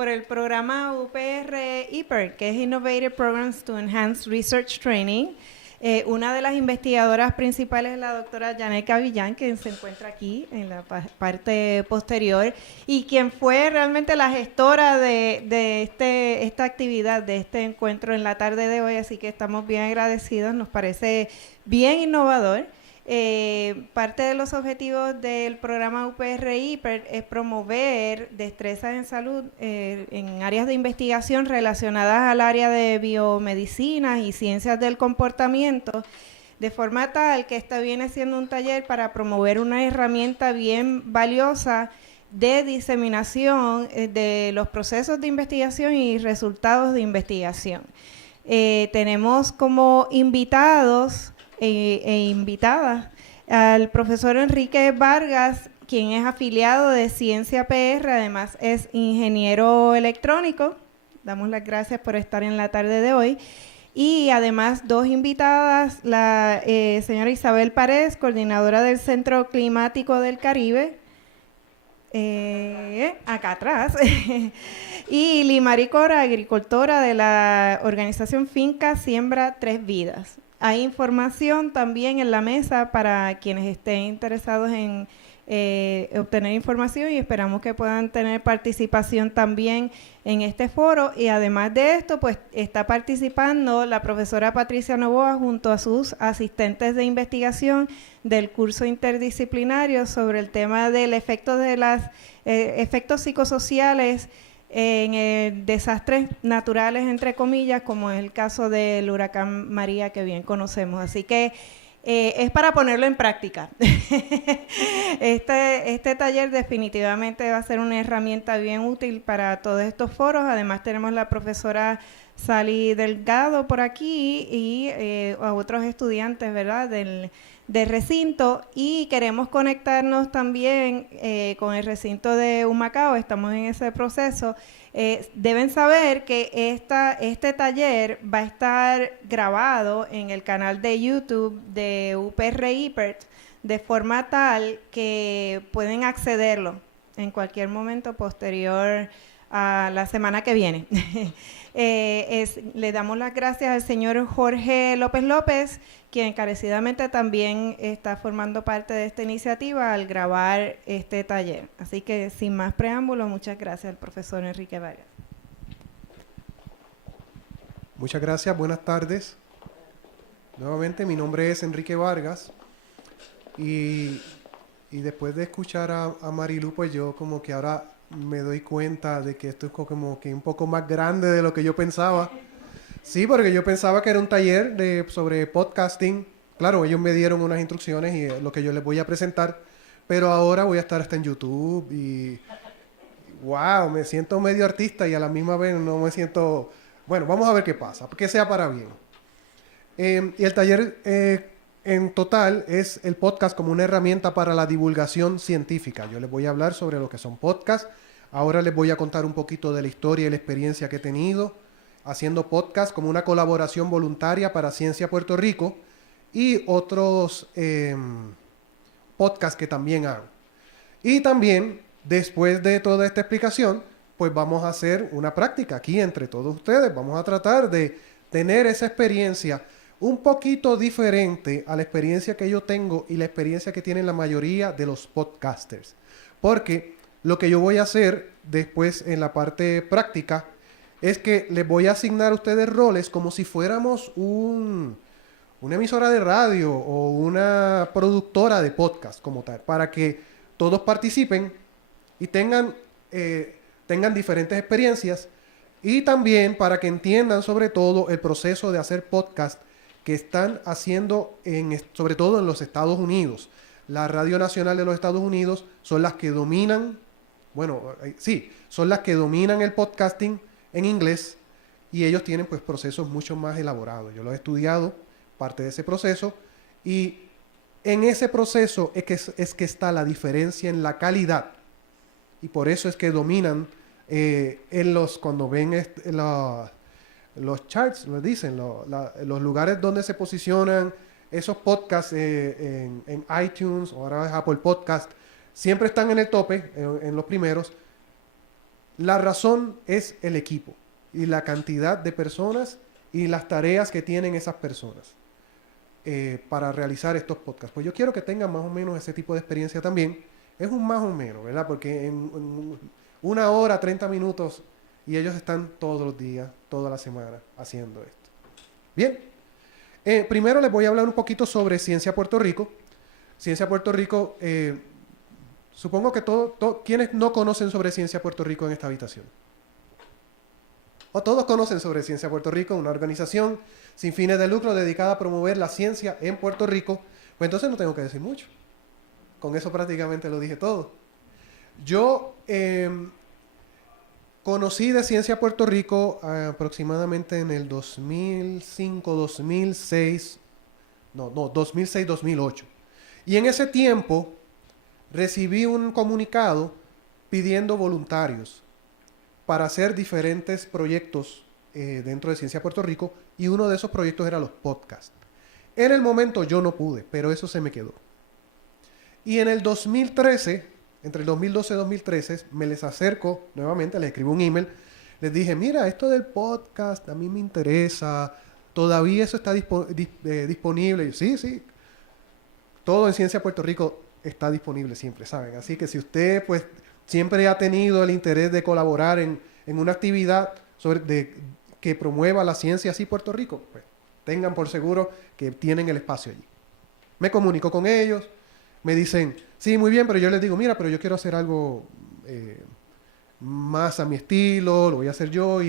por el programa UPR-IPER, que es Innovative Programs to Enhance Research Training. Una de las investigadoras principales es la doctora Yaneca Villán, quien se encuentra aquí en la parte posterior, y quien fue realmente la gestora de esta actividad, de este encuentro en la tarde de hoy, así que estamos bien agradecidos, nos parece bien innovador. Parte de los objetivos del programa UPR-IPER es promover destrezas en salud en áreas de investigación relacionadas al área de biomedicina y ciencias del comportamiento, de forma tal que esta viene siendo un taller para promover una herramienta bien valiosa de diseminación de los procesos de investigación y resultados de investigación. Tenemos como invitados e invitadas al profesor Enrique Vargas, quien es afiliado de Ciencia PR, además es ingeniero electrónico. Damos las gracias por estar en la tarde de hoy. Y además dos invitadas, la señora Isabel Paredes, coordinadora del Centro Climático del Caribe, acá atrás, y Limari Cora, agricultora de la organización Finca Siembra Tres Vidas. Hay información también en la mesa para quienes estén interesados en obtener información, y esperamos que puedan tener participación también en este foro. Y además de esto, pues está participando la profesora Patricia Novoa junto a sus asistentes de investigación del curso interdisciplinario sobre el tema del efecto de los efectos psicosociales en desastres naturales, entre comillas, como es el caso del huracán María, que bien conocemos. Así que es para ponerlo en práctica. Este taller definitivamente va a ser una herramienta bien útil para todos estos foros. Además tenemos la profesora Sally Delgado por aquí y a otros estudiantes, ¿verdad?, del recinto, y queremos conectarnos también con el recinto de Humacao. Estamos en ese proceso. Deben saber que este taller va a estar grabado en el canal de YouTube de UPR-IPER, de forma tal que pueden accederlo en cualquier momento posterior a la semana que viene. Le damos las gracias al señor Jorge López López, quien encarecidamente también está formando parte de esta iniciativa al grabar este taller. Así que sin más preámbulo, muchas gracias al profesor Enrique Vargas. Muchas gracias, buenas tardes. Nuevamente, mi nombre es Enrique Vargas y después de escuchar a Marilu, pues yo como que ahora me doy cuenta de que esto es como que un poco más grande de lo que yo pensaba. Sí, porque yo pensaba que era un taller sobre podcasting. Claro, ellos me dieron unas instrucciones y lo que yo les voy a presentar, pero ahora voy a estar hasta en YouTube y wow, me siento medio artista y a la misma vez no me siento... Bueno, vamos a ver qué pasa, que sea para bien. Y el taller en total es el podcast como una herramienta para la divulgación científica. Yo les voy a hablar sobre lo que son podcasts. Ahora les voy a contar un poquito de la historia y la experiencia que he tenido haciendo podcast como una colaboración voluntaria para Ciencia Puerto Rico y otros podcasts que también hago. Y también, después de toda esta explicación, pues vamos a hacer una práctica aquí entre todos ustedes. Vamos a tratar de tener esa experiencia un poquito diferente a la experiencia que yo tengo y la experiencia que tienen la mayoría de los podcasters. Porque lo que yo voy a hacer después en la parte práctica es que les voy a asignar a ustedes roles como si fuéramos una emisora de radio o una productora de podcast como tal, para que todos participen y tengan diferentes experiencias, y también para que entiendan sobre todo el proceso de hacer podcast que están haciendo sobre todo en los Estados Unidos. La Radio Nacional de los Estados Unidos son las que dominan, son las que dominan el podcasting en inglés, y ellos tienen pues procesos mucho más elaborados. Yo lo he estudiado, parte de ese proceso, y en ese proceso es que está la diferencia en la calidad, y por eso es que dominan cuando ven los charts, lo dicen, los lugares donde se posicionan esos podcasts en iTunes o ahora es Apple Podcast, siempre están en el tope, en los primeros. La razón es el equipo y la cantidad de personas y las tareas que tienen esas personas para realizar estos podcasts. Pues yo quiero que tengan más o menos ese tipo de experiencia también. Es un más o menos, ¿verdad? Porque en 1 hora, 30 minutos, y ellos están todos los días, toda la semana, haciendo esto. Bien. Primero les voy a hablar un poquito sobre Ciencia Puerto Rico. Ciencia Puerto Rico, supongo que ¿quiénes no conocen sobre Ciencia Puerto Rico en esta habitación? O todos conocen sobre Ciencia Puerto Rico, una organización sin fines de lucro dedicada a promover la ciencia en Puerto Rico. Pues entonces no tengo que decir mucho. Con eso prácticamente lo dije todo. Yo conocí de Ciencia Puerto Rico aproximadamente en el 2005, 2006, 2006, 2008. Y en ese tiempo recibí un comunicado pidiendo voluntarios para hacer diferentes proyectos dentro de Ciencia Puerto Rico, y uno de esos proyectos era los podcasts. En el momento yo no pude, pero eso se me quedó. Y en el 2013, entre el 2012 y 2013, me les acerco nuevamente, les escribo un email, les dije, mira, esto del podcast a mí me interesa, todavía eso está disponible. Y yo, sí, todo en Ciencia Puerto Rico está disponible siempre, ¿saben? Así que si usted pues siempre ha tenido el interés de colaborar en una actividad que promueva la ciencia así en Puerto Rico, pues tengan por seguro que tienen el espacio allí. Me comunico con ellos, me dicen, sí, muy bien, pero yo les digo, mira, pero yo quiero hacer algo más a mi estilo, lo voy a hacer yo.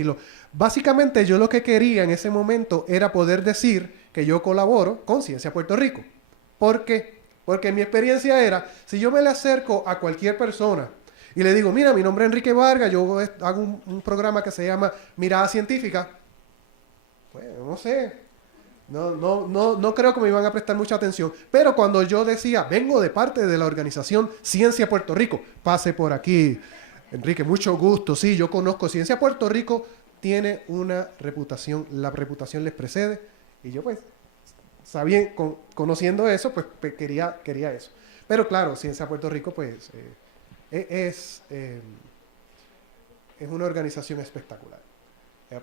Básicamente yo lo que quería en ese momento era poder decir que yo colaboro con Ciencia Puerto Rico. ¿Por qué? Porque mi experiencia era, si yo me le acerco a cualquier persona y le digo, mira, mi nombre es Enrique Vargas, yo hago un programa que se llama Mirada Científica, pues no sé, no creo que me iban a prestar mucha atención. Pero cuando yo decía, vengo de parte de la organización Ciencia Puerto Rico, pase por aquí, Enrique, mucho gusto, sí, yo conozco Ciencia Puerto Rico, tiene una reputación, la reputación les precede, y yo pues, conociendo eso, pues quería eso. Pero claro, Ciencia Puerto Rico pues es una organización espectacular.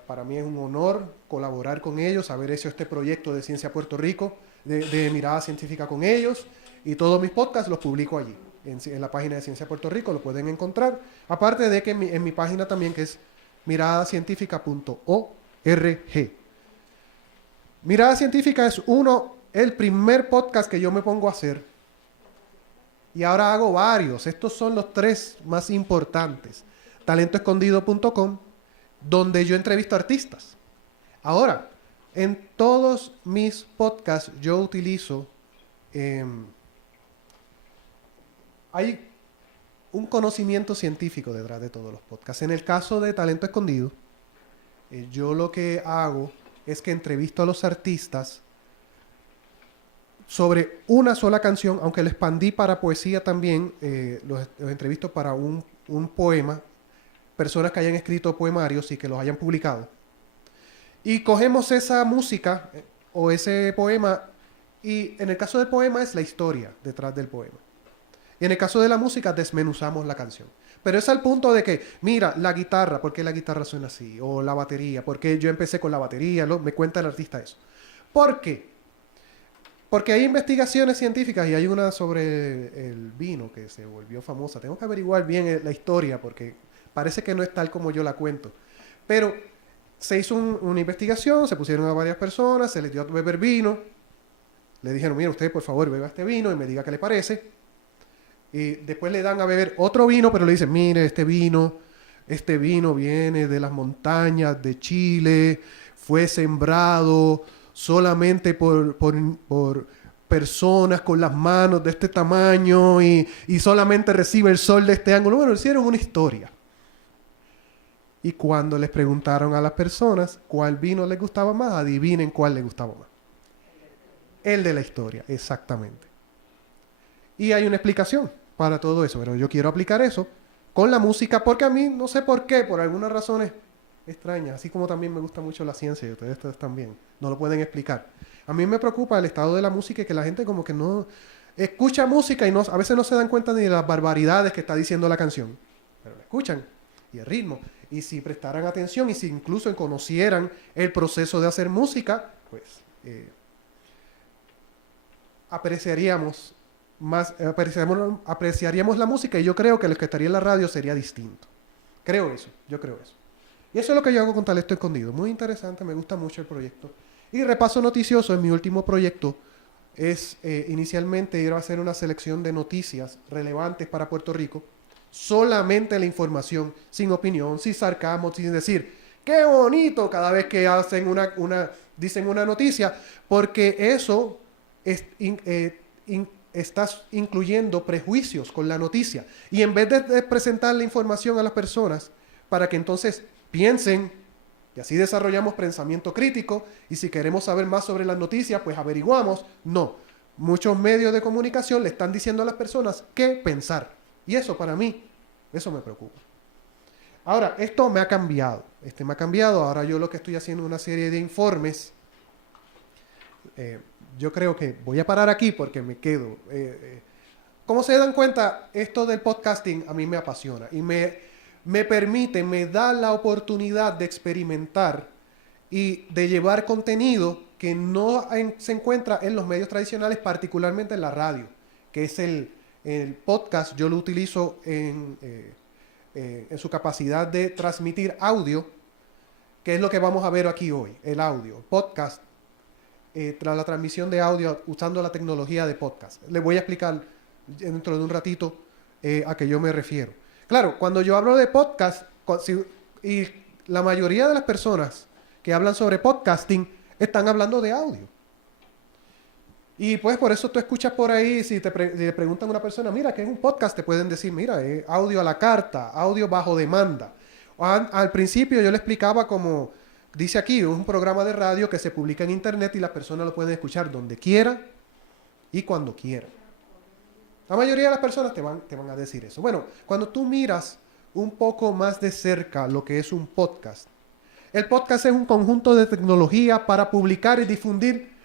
Para mí es un honor colaborar con ellos, haber hecho este proyecto de Ciencia Puerto Rico, de Mirada Científica con ellos, y todos mis podcasts los publico allí, en la página de Ciencia Puerto Rico, lo pueden encontrar. Aparte de que en mi página también, que es miradaciencifica.org. Mirada Científica es el primer podcast que yo me pongo a hacer, y ahora hago varios. Estos son los 3 más importantes. Talentoescondido.com, donde yo entrevisto artistas. Ahora, en todos mis podcasts yo utilizo, hay un conocimiento científico detrás de todos los podcasts. En el caso de Talento Escondido, yo lo que hago es que entrevisto a los artistas sobre una sola canción, aunque lo expandí para poesía también, los entrevisto para un poema, personas que hayan escrito poemarios y que los hayan publicado. Y cogemos esa música o ese poema, y en el caso del poema es la historia detrás del poema. Y en el caso de la música desmenuzamos la canción. Pero es al punto de que, mira, la guitarra, ¿por qué la guitarra suena así? O la batería, ¿por qué yo empecé con la batería? Me cuenta el artista eso. ¿Por qué? Porque hay investigaciones científicas, y hay una sobre el vino que se volvió famosa. Tengo que averiguar bien la historia porque parece que no es tal como yo la cuento. Pero se hizo una investigación, se pusieron a varias personas, se les dio a beber vino. Le dijeron, mira, usted por favor beba este vino y me diga qué le parece. Y después le dan a beber otro vino, pero le dicen, mire, este vino viene de las montañas de Chile, fue sembrado solamente por personas con las manos de este tamaño y solamente recibe el sol de este ángulo. Bueno, hicieron una historia. Y cuando les preguntaron a las personas cuál vino les gustaba más, adivinen cuál les gustaba más. El de la historia, exactamente. Y hay una explicación para todo eso, pero yo quiero aplicar eso con la música porque a mí, no sé por qué, por algunas razones extrañas, así como también me gusta mucho la ciencia y ustedes también, no lo pueden explicar. A mí me preocupa el estado de la música y que la gente como que no escucha música y a veces no se dan cuenta ni de las barbaridades que está diciendo la canción, pero la escuchan. y el ritmo. Y si prestaran atención y si incluso conocieran el proceso de hacer música, pues apreciaríamos la música, y yo creo que lo que estaría en la radio sería distinto. Yo creo eso. Y eso es lo que yo hago con Talento Escondido. Muy interesante, me gusta mucho el proyecto. Y repaso noticioso, en mi último proyecto es inicialmente ir a hacer una selección de noticias relevantes para Puerto Rico, solamente la información, sin opinión, sin sarcasmo, sin decir, qué bonito cada vez que hacen dicen una noticia, porque eso estás incluyendo prejuicios con la noticia. Y en vez de presentar la información a las personas para que entonces piensen, y así desarrollamos pensamiento crítico, y si queremos saber más sobre las noticias, pues averiguamos. No, muchos medios de comunicación le están diciendo a las personas qué pensar. Y eso para mí, eso me preocupa. Ahora, esto me ha cambiado. Ahora yo lo que estoy haciendo es una serie de informes. Yo creo que voy a parar aquí porque me quedo. Como se dan cuenta, esto del podcasting a mí me apasiona y me permite, me da la oportunidad de experimentar y de llevar contenido que no se encuentra en los medios tradicionales, particularmente en la radio, que es el podcast. Yo lo utilizo en su capacidad de transmitir audio, que es lo que vamos a ver aquí hoy, el audio, podcast, tras la transmisión de audio usando la tecnología de podcast. Les voy a explicar dentro de un ratito a qué yo me refiero. Claro, cuando yo hablo de podcast, y la mayoría de las personas que hablan sobre podcasting están hablando de audio. Y pues por eso tú escuchas por ahí, si le preguntan a una persona, mira, ¿qué es un podcast? Te pueden decir, mira, es audio a la carta, audio bajo demanda. Al principio yo le explicaba como, dice aquí, es un programa de radio que se publica en internet y las personas lo pueden escuchar donde quieran y cuando quieran. La mayoría de las personas te van a decir eso. Bueno, cuando tú miras un poco más de cerca lo que es un podcast, el podcast es un conjunto de tecnología para publicar y difundir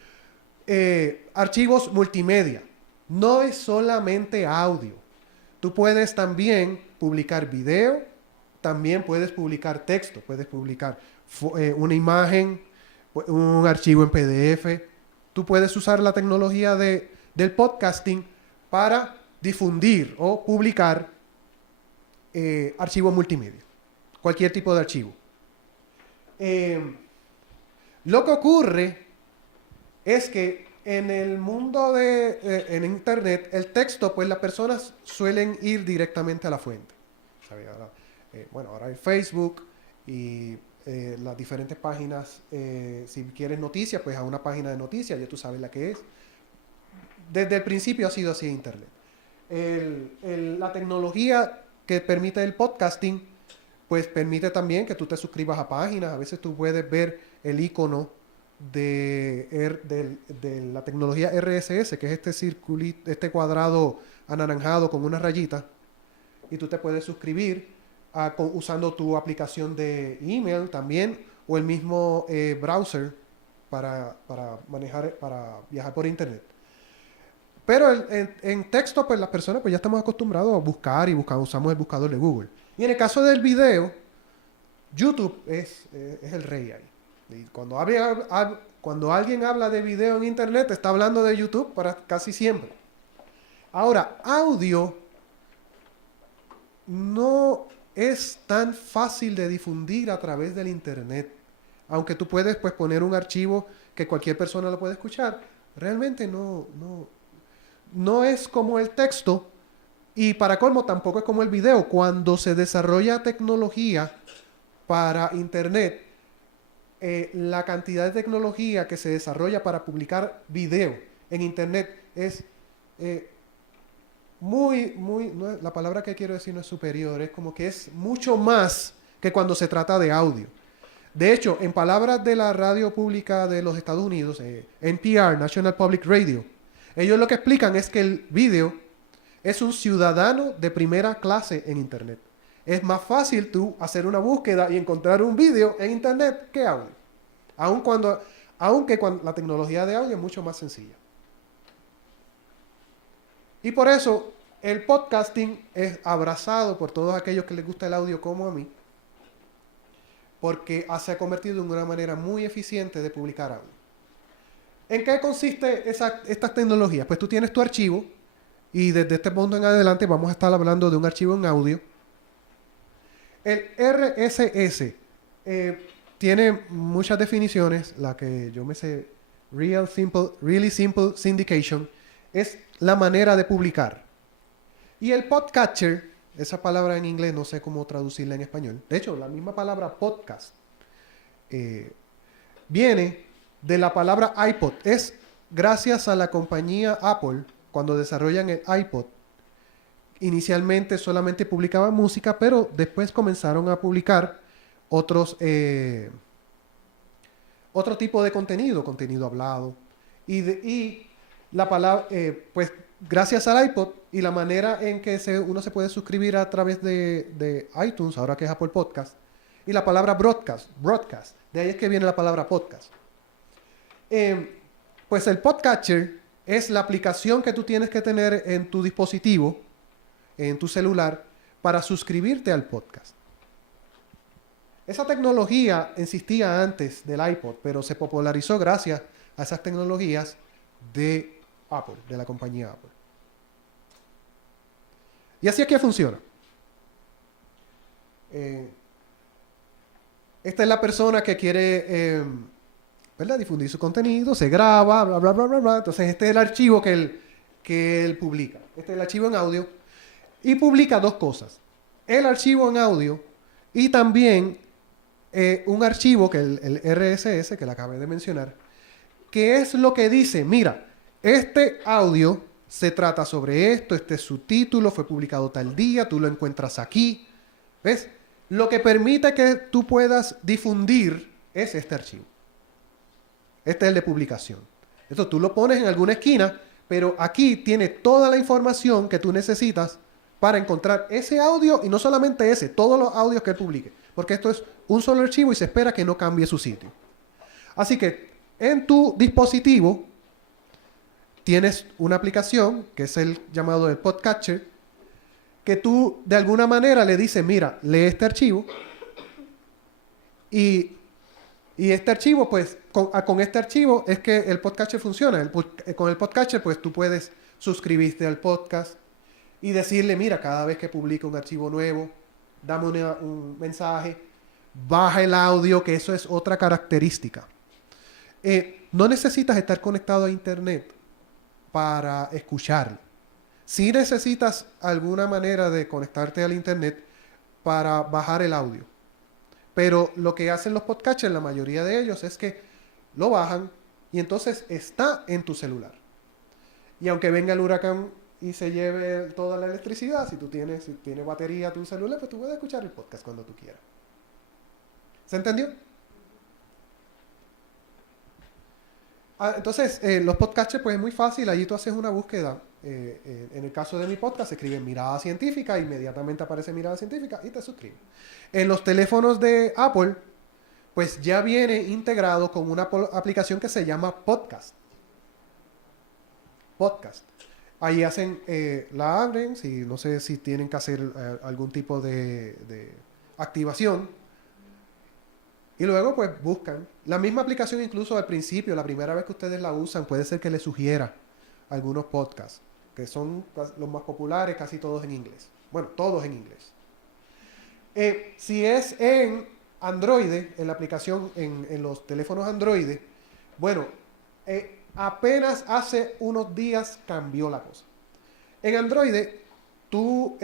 archivos multimedia. No es solamente audio. Tú puedes también publicar video, también puedes publicar texto, puedes publicar una imagen, un archivo en PDF. Tú puedes usar la tecnología del podcasting para difundir o publicar archivos multimedia, cualquier tipo de archivo. Lo que ocurre es que en el mundo en internet, el texto, pues las personas suelen ir directamente a la fuente. Ahora hay Facebook y las diferentes páginas. Si quieres noticias, pues a una página de noticias, ya tú sabes la que es. Desde el principio ha sido así internet. La tecnología que permite el podcasting, pues permite también que tú te suscribas a páginas. A veces tú puedes ver el icono de la tecnología RSS, que es este circulito, este cuadrado anaranjado con una rayita, y tú te puedes suscribir usando tu aplicación de email también, o el mismo browser para viajar por internet. Pero en texto, pues las personas pues ya estamos acostumbrados a buscar usamos el buscador de Google. Y en el caso del video, YouTube es el rey ahí. Y cuando alguien habla de video en internet, está hablando de YouTube para casi siempre. Ahora, audio no es tan fácil de difundir a través del internet. Aunque tú puedes pues poner un archivo que cualquier persona lo puede escuchar, realmente no es como el texto, y para colmo tampoco es como el video. Cuando se desarrolla tecnología para internet, la cantidad de tecnología que se desarrolla para publicar video en internet es la palabra que quiero decir no es superior, es como que es mucho más que cuando se trata de audio. De hecho, en palabras de la radio pública de los Estados Unidos, NPR, National Public Radio, ellos lo que explican es que el video es un ciudadano de primera clase en internet. Es más fácil tú hacer una búsqueda y encontrar un video en internet que audio. Aunque la tecnología de audio es mucho más sencilla. Y por eso el podcasting es abrazado por todos aquellos que les gusta el audio como a mí, porque se ha convertido en una manera muy eficiente de publicar audio. ¿En qué consiste estas tecnologías? Pues tú tienes tu archivo, y desde este punto en adelante vamos a estar hablando de un archivo en audio. El RSS tiene muchas definiciones, la que yo me sé, Really Simple Syndication, es la manera de publicar. Y el podcatcher, esa palabra en inglés no sé cómo traducirla en español. De hecho, la misma palabra podcast viene de la palabra iPod. Es gracias a la compañía Apple, cuando desarrollan el iPod. Inicialmente solamente publicaban música, pero después comenzaron a publicar otro tipo de contenido hablado. Y la palabra, pues gracias al iPod y la manera en que uno se puede suscribir a través de iTunes, ahora que es Apple Podcast, y la palabra broadcast, de ahí es que viene la palabra podcast. Pues el podcatcher es la aplicación que tú tienes que tener en tu dispositivo, en tu celular, para suscribirte al podcast. Esa tecnología existía antes del iPod, pero se popularizó gracias a esas tecnologías de Apple, de la compañía Apple. Y así es que funciona. Esta es la persona que quiere ¿verdad? Difundir su contenido, se graba, bla, bla, bla, bla, bla. Entonces este es el archivo que él publica. Este es el archivo en audio. Y publica dos cosas. El archivo en audio y también un archivo, que el RSS, que le acabé de mencionar, que es lo que dice, mira, este audio se trata sobre esto, este es su título, fue publicado tal día, tú lo encuentras aquí. ¿Ves? Lo que permite que tú puedas difundir es este archivo. Este es el de publicación. Esto tú lo pones en alguna esquina, pero aquí tiene toda la información que tú necesitas para encontrar ese audio, y no solamente ese, todos los audios que él publique, porque esto es un solo archivo y se espera que no cambie su sitio. Así que en tu dispositivo tienes una aplicación, que es el llamado el podcatcher, que tú de alguna manera le dices, mira, lee este archivo, y este archivo, pues, con este archivo es que el podcatcher funciona. Con el podcatcher, pues, tú puedes suscribirte al podcast y decirle, mira, cada vez que publico un archivo nuevo, dame un mensaje, baja el audio, que eso es otra característica. No necesitas estar conectado a internet para escucharlo. Sí necesitas alguna manera de conectarte al internet para bajar el audio. Pero lo que hacen los podcatchers, la mayoría de ellos, es que lo bajan y entonces está en tu celular. Y aunque venga el huracán y se lleve toda la electricidad, si tienes batería tu celular, pues tú puedes escuchar el podcast cuando tú quieras. ¿Se entendió? Entonces, los podcatchers, pues es muy fácil. Allí tú haces una búsqueda. En el caso de mi podcast, se escribe Mirada Científica, inmediatamente aparece Mirada Científica y te suscribes. En los teléfonos de Apple, pues ya viene integrado con una aplicación que se llama Podcast. Ahí la abren, no sé si tienen que hacer algún tipo de activación. Y luego pues buscan. La misma aplicación incluso al principio, la primera vez que ustedes la usan, puede ser que les sugiera algunos podcasts, que son los más populares, casi todos en inglés. Bueno, todos en inglés. Si es en Android, en la aplicación, en los teléfonos Android, bueno, apenas hace unos días cambió la cosa. En Android, tú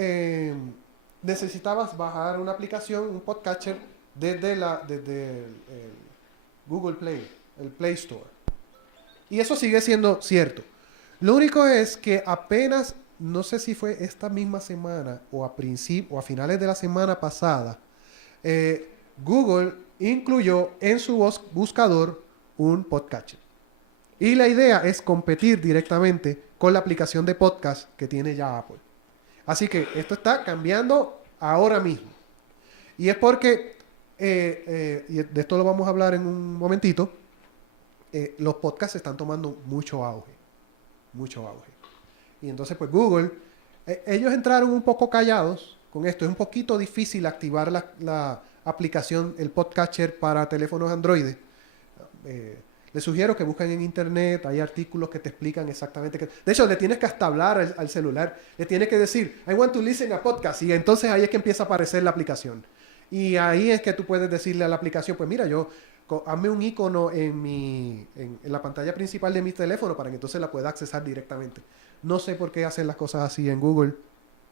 necesitabas bajar una aplicación, un podcatcher, desde el Google Play, el Play Store. Y eso sigue siendo cierto. Lo único es que apenas, no sé si fue esta misma semana o a finales de la semana pasada, Google incluyó en su buscador un podcatcher. Y la idea es competir directamente con la aplicación de podcast que tiene ya Apple. Así que esto está cambiando ahora mismo. Y es porque, y de esto lo vamos a hablar en un momentito, los podcasts están tomando mucho auge. Y entonces pues Google Ellos entraron un poco callados con esto. Es un poquito difícil activar la aplicación, el podcatcher para teléfonos Android. Les sugiero que busquen en internet, hay artículos que te explican exactamente qué. De hecho, le tienes que hasta hablar al celular, le tienes que decir, I want to listen a podcast, y entonces ahí es que empieza a aparecer la aplicación. Y ahí es que tú puedes decirle a la aplicación, pues mira, hazme un icono en la pantalla principal de mi teléfono para que entonces la pueda accesar directamente. No sé por qué hacen las cosas así en Google,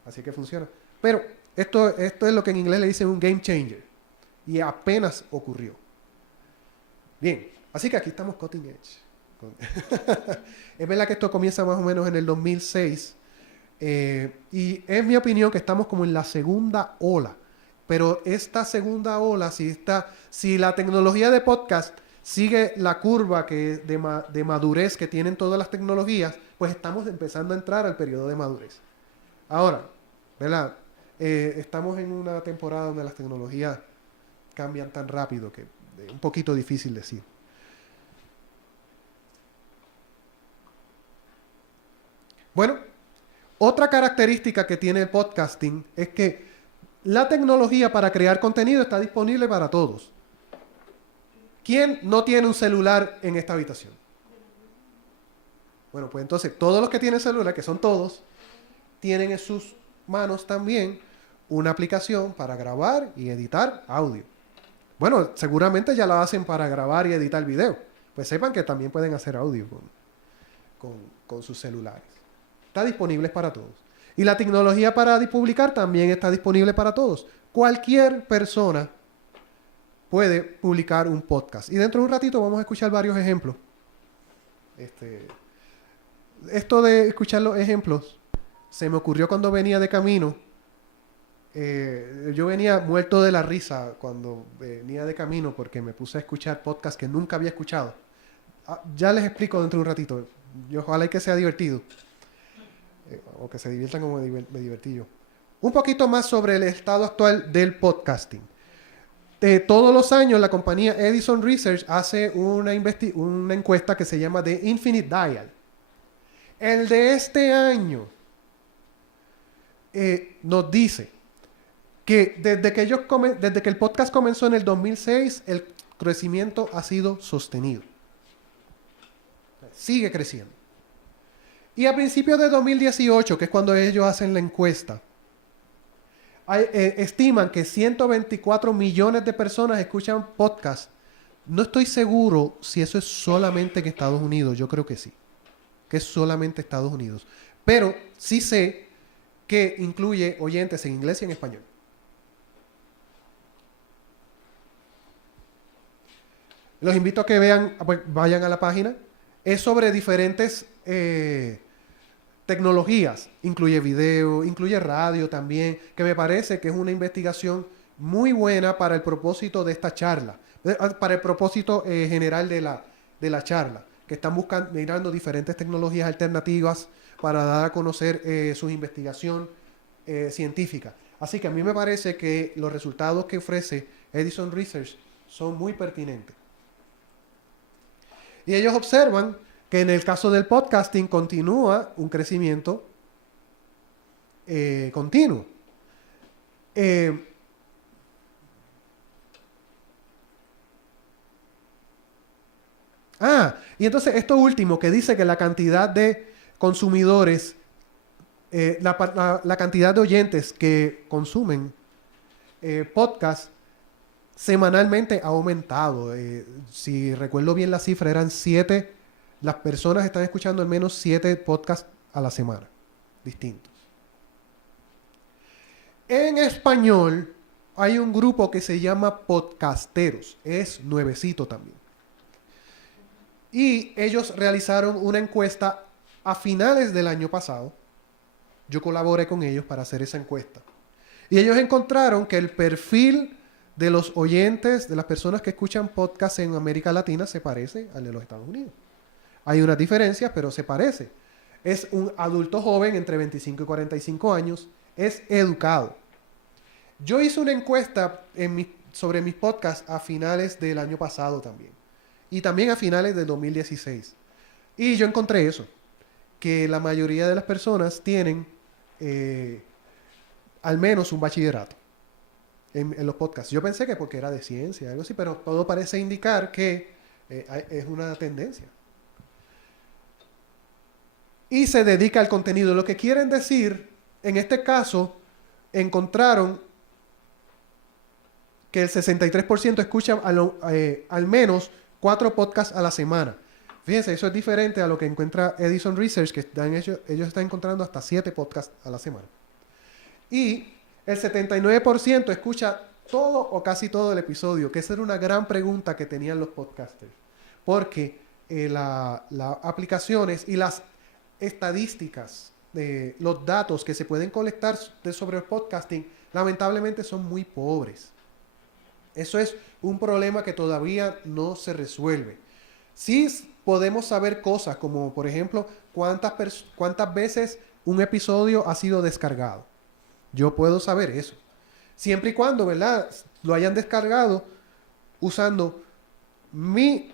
así que funciona. Pero esto es lo que en inglés le dicen un game changer, y apenas ocurrió. Bien. Así que aquí estamos cutting edge. Es verdad que esto comienza más o menos en el 2006. Y es mi opinión que estamos como en la segunda ola. Pero esta segunda ola, si la tecnología de podcast sigue la curva de madurez que tienen todas las tecnologías, pues estamos empezando a entrar al periodo de madurez. Ahora, ¿verdad? Estamos en una temporada donde las tecnologías cambian tan rápido que es un poquito difícil decir. Bueno, otra característica que tiene el podcasting es que la tecnología para crear contenido está disponible para todos. ¿Quién no tiene un celular en esta habitación? Bueno, pues entonces todos los que tienen celular, que son todos, tienen en sus manos también una aplicación para grabar y editar audio. Bueno, seguramente ya la hacen para grabar y editar video. Pues sepan que también pueden hacer audio con sus celulares. Está disponible para todos. Y la tecnología para publicar también está disponible para todos. Cualquier persona puede publicar un podcast. Y dentro de un ratito vamos a escuchar varios ejemplos. Esto de escuchar los ejemplos se me ocurrió cuando venía de camino. Yo venía muerto de la risa cuando venía de camino porque me puse a escuchar podcasts que nunca había escuchado. Ya les explico dentro de un ratito. Ojalá que sea divertido. O que se diviertan como me divertí yo. Un poquito más sobre el estado actual del podcasting. Todos los años la compañía Edison Research hace una encuesta que se llama The Infinite Dial. El de este año nos dice que desde que el podcast comenzó en el 2006, el crecimiento ha sido sostenido. Sigue creciendo. Y a principios de 2018, que es cuando ellos hacen la encuesta, estiman que 124 millones de personas escuchan podcast. No estoy seguro si eso es solamente en Estados Unidos. Yo creo que sí. Que es solamente Estados Unidos. Pero sí sé que incluye oyentes en inglés y en español. Los invito a que vayan a la página. Es sobre diferentes tecnologías, incluye video, incluye radio también, que me parece que es una investigación muy buena para el propósito de esta charla, para el propósito general de la charla, que están mirando diferentes tecnologías alternativas para dar a conocer su investigación científica. Así que a mí me parece que los resultados que ofrece Edison Research son muy pertinentes. Y ellos observan que en el caso del podcasting continúa un crecimiento continuo. Y entonces esto último que dice que la cantidad de consumidores, la cantidad de oyentes que consumen podcast semanalmente ha aumentado. Si recuerdo bien la cifra, eran 7. Las personas están escuchando al menos 7 podcasts a la semana, distintos. En español hay un grupo que se llama Podcasteros, es nuevecito también. Y ellos realizaron una encuesta a finales del año pasado. Yo colaboré con ellos para hacer esa encuesta. Y ellos encontraron que el perfil de los oyentes, de las personas que escuchan podcasts en América Latina, se parece al de los Estados Unidos. Hay unas diferencias, pero se parece. Es un adulto joven entre 25 y 45 años. Es educado. Yo hice una encuesta sobre mis podcasts a finales del año pasado también. Y también a finales del 2016. Y yo encontré eso. Que la mayoría de las personas tienen al menos un bachillerato en los podcasts. Yo pensé que porque era de ciencia, algo así, pero todo parece indicar que es una tendencia. Y se dedica al contenido. Lo que quieren decir, en este caso, encontraron que el 63% escucha al menos 4 podcasts a la semana. Fíjense, eso es diferente a lo que encuentra Edison Research, que ellos están encontrando hasta 7 podcasts a la semana. Y el 79% escucha todo o casi todo el episodio, que esa era una gran pregunta que tenían los podcasters. Porque las aplicaciones y las estadísticas, los datos que se pueden colectar sobre el podcasting, lamentablemente son muy pobres. Eso es un problema que todavía no se resuelve. Sí podemos saber cosas como, por ejemplo, cuántas veces un episodio ha sido descargado. Yo puedo saber eso. Siempre y cuando, ¿verdad?, lo hayan descargado usando mi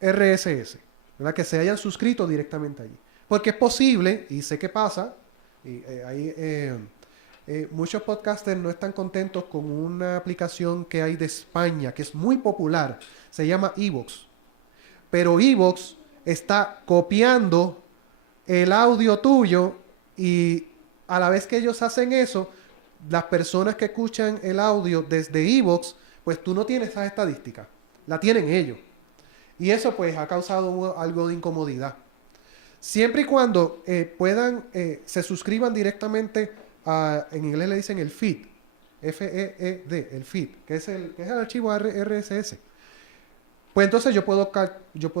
RSS, ¿verdad?, que se hayan suscrito directamente allí. Porque es posible, y sé que pasa, y muchos podcasters no están contentos con una aplicación que hay de España, que es muy popular, se llama iVoox. Pero iVoox está copiando el audio tuyo y a la vez que ellos hacen eso, las personas que escuchan el audio desde iVoox, pues tú no tienes esas estadísticas, la tienen ellos. Y eso pues ha causado algo de incomodidad. Siempre y cuando se suscriban directamente en inglés le dicen el feed, F-E-E-D, el feed, que es el archivo RSS. Pues entonces yo puedo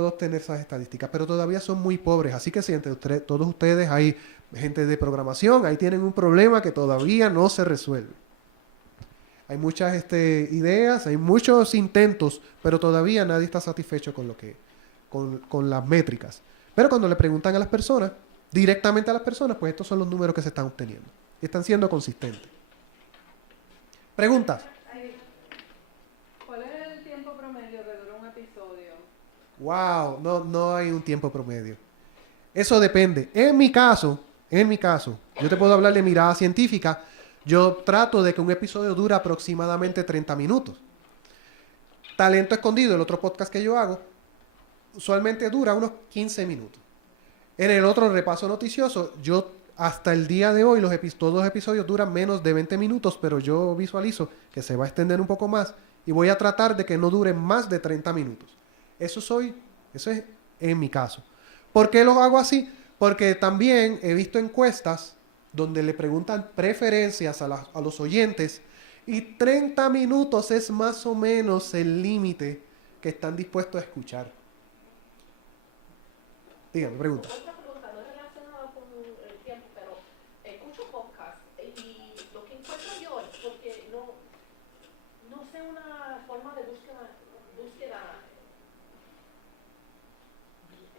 obtener esas estadísticas, pero todavía son muy pobres. Así que si entre todos ustedes hay gente de programación, ahí tienen un problema que todavía no se resuelve. Hay muchas ideas, hay muchos intentos, pero todavía nadie está satisfecho con las métricas. Pero cuando le preguntan a las personas, directamente a las personas, pues estos son los números que se están obteniendo. Y están siendo consistentes. ¿Preguntas? ¿Cuál es el tiempo promedio que dura un episodio? Wow, no hay un tiempo promedio. Eso depende. En mi caso, yo te puedo hablar de mirada científica. Yo trato de que un episodio dure aproximadamente 30 minutos. Talento Escondido, el otro podcast que yo hago, usualmente dura unos 15 minutos. En el otro repaso noticioso, hasta el día de hoy, todos los episodios duran menos de 20 minutos, pero yo visualizo que se va a extender un poco más y voy a tratar de que no dure más de 30 minutos. Eso es en mi caso. ¿Por qué lo hago así? Porque también he visto encuestas donde le preguntan preferencias a los oyentes y 30 minutos es más o menos el límite que están dispuestos a escuchar. Dígame, pregunta. Otra pregunta, no es relacionada con el tiempo, pero escucho podcast y lo que encuentro yo es porque no sé una forma de búsqueda,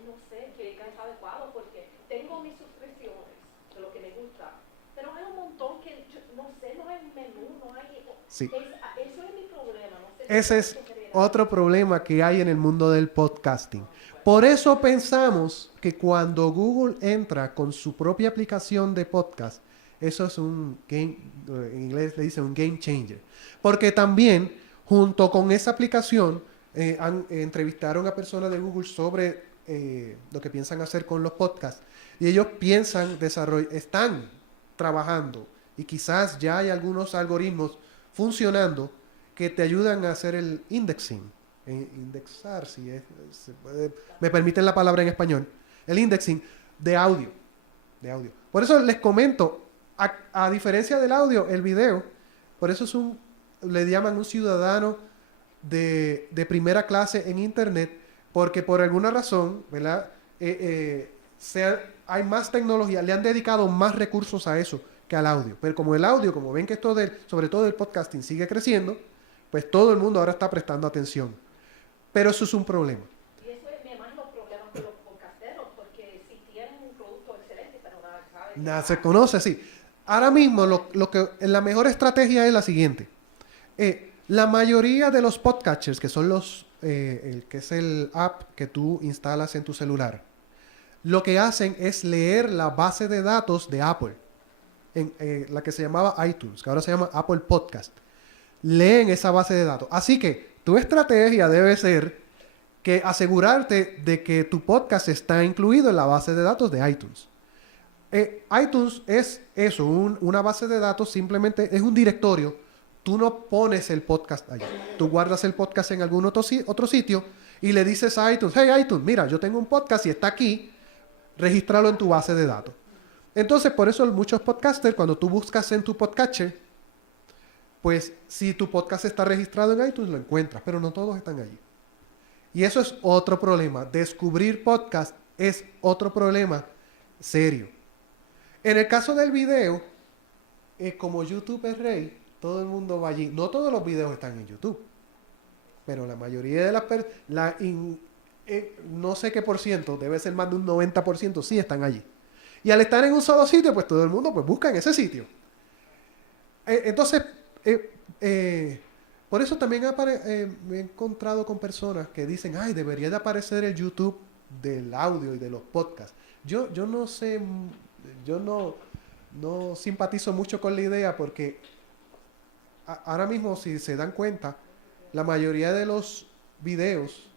no sé, que es adecuado, porque tengo mis suscripciones de lo que me gusta, pero hay un montón que no sé, no hay menú, no hay... Sí. Eso es mi problema. No sé Ese es otro problema que hay en el mundo del podcasting. Por eso pensamos que cuando Google entra con su propia aplicación de podcast, eso es un game, en inglés le dicen un game changer. Porque también, junto con esa aplicación, entrevistaron a personas de Google sobre lo que piensan hacer con los podcasts. Y ellos están trabajando y quizás ya hay algunos algoritmos funcionando que te ayudan a hacer el indexing. Indexar, me permiten la palabra en español, el indexing de audio. Por eso les comento, a diferencia del audio, el video, por eso le llaman un ciudadano de primera clase en internet, porque por alguna razón, ¿verdad? Hay más tecnología, le han dedicado más recursos a eso que al audio. Pero como el audio, como ven que sobre todo el podcasting sigue creciendo, pues todo el mundo ahora está prestando atención. Pero eso es un problema. Y eso es más los problemas con los podcasteros, porque si tienen un producto excelente, pero nada sabe. Nada se conoce, sí. Ahora mismo la mejor estrategia es la siguiente. La mayoría de los podcatchers, que son que es el app que tú instalas en tu celular, lo que hacen es leer la base de datos de Apple, la que se llamaba iTunes, que ahora se llama Apple Podcast. Leen esa base de datos. Así que tu estrategia debe ser que asegurarte de que tu podcast está incluido en la base de datos de iTunes. iTunes es eso, una base de datos, simplemente es un directorio. Tú no pones el podcast allí. Tú guardas el podcast en algún otro sitio y le dices a iTunes, hey iTunes, mira, yo tengo un podcast y está aquí, regístralo en tu base de datos. Entonces, por eso muchos podcasters, cuando tú buscas en tu podcatcher, pues si tu podcast está registrado en iTunes, lo encuentras, pero no todos están allí. Y eso es otro problema. Descubrir podcast es otro problema serio. En el caso del video, como YouTube es rey, todo el mundo va allí. No todos los videos están en YouTube, pero la mayoría de las personas, no sé qué por ciento, debe ser más de un 90%, sí están allí. Y al estar en un solo sitio, pues todo el mundo pues busca en ese sitio. Entonces, por eso también me he encontrado con personas que dicen, ay, debería de aparecer el YouTube del audio y de los podcasts. Yo no sé, yo no simpatizo mucho con la idea porque ahora mismo, si se dan cuenta, la mayoría de los videos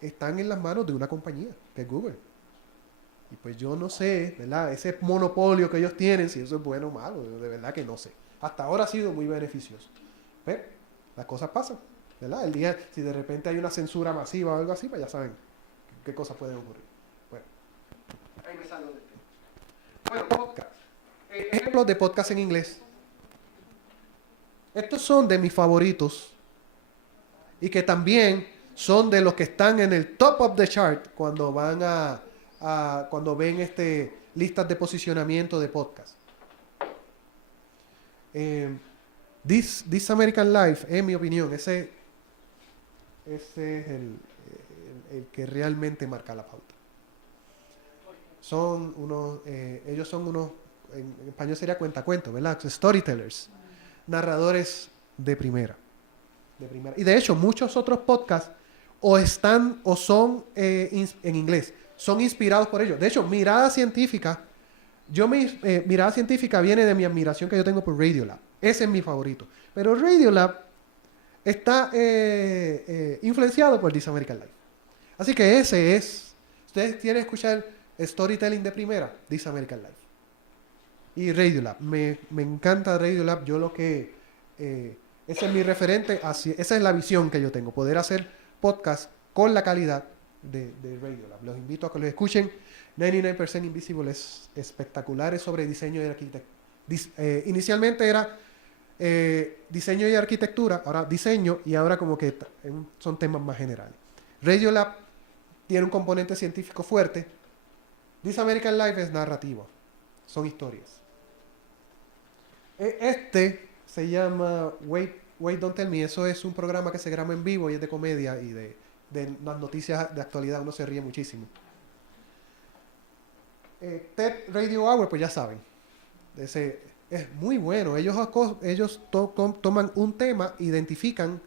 están en las manos de una compañía, que es Google. Y pues yo no sé, ¿verdad? Ese monopolio que ellos tienen, si eso es bueno o malo, de verdad que no sé. Hasta ahora ha sido muy beneficioso. Pero las cosas pasan, ¿verdad? El día, si de repente hay una censura masiva o algo así, pues ya saben qué cosas pueden ocurrir. Bueno, ahí me salgo del tema. Bueno, podcast. Ejemplos de podcast en inglés. Estos son de mis favoritos y que también son de los que están en el top of the chart cuando van cuando ven listas de posicionamiento de podcast. This American Life, en mi opinión, ese es el que realmente marca la pauta. Ellos son unos, en español sería cuentacuentos, ¿verdad? Storytellers, narradores de primera. Y de hecho, muchos otros podcasts o son en inglés, son inspirados por ellos. De hecho, Mirada Científica, Mirada Científica viene de mi admiración que yo tengo por Radiolab. Ese es mi favorito. Pero Radiolab está influenciado por This American Life. Así que ese es, ustedes quieren escuchar storytelling de primera, This American Life. Y Radiolab, me encanta Radiolab, ese es mi referente, esa es la visión que yo tengo, poder hacer podcast con la calidad de Radiolab. Los invito a que lo escuchen. 99% Invisible es espectacular, es sobre diseño y arquitectura. Inicialmente era diseño y arquitectura, ahora diseño, y ahora como que son temas más generales. Radiolab tiene un componente científico fuerte. This American Life es narrativa, son historias. Se llama Wait, Don't Tell Me. Eso es un programa que se graba en vivo y es de comedia y de las noticias de actualidad. Uno se ríe muchísimo. TED Radio Hour, pues ya saben. Ese es muy bueno. Ellos toman un tema, identifican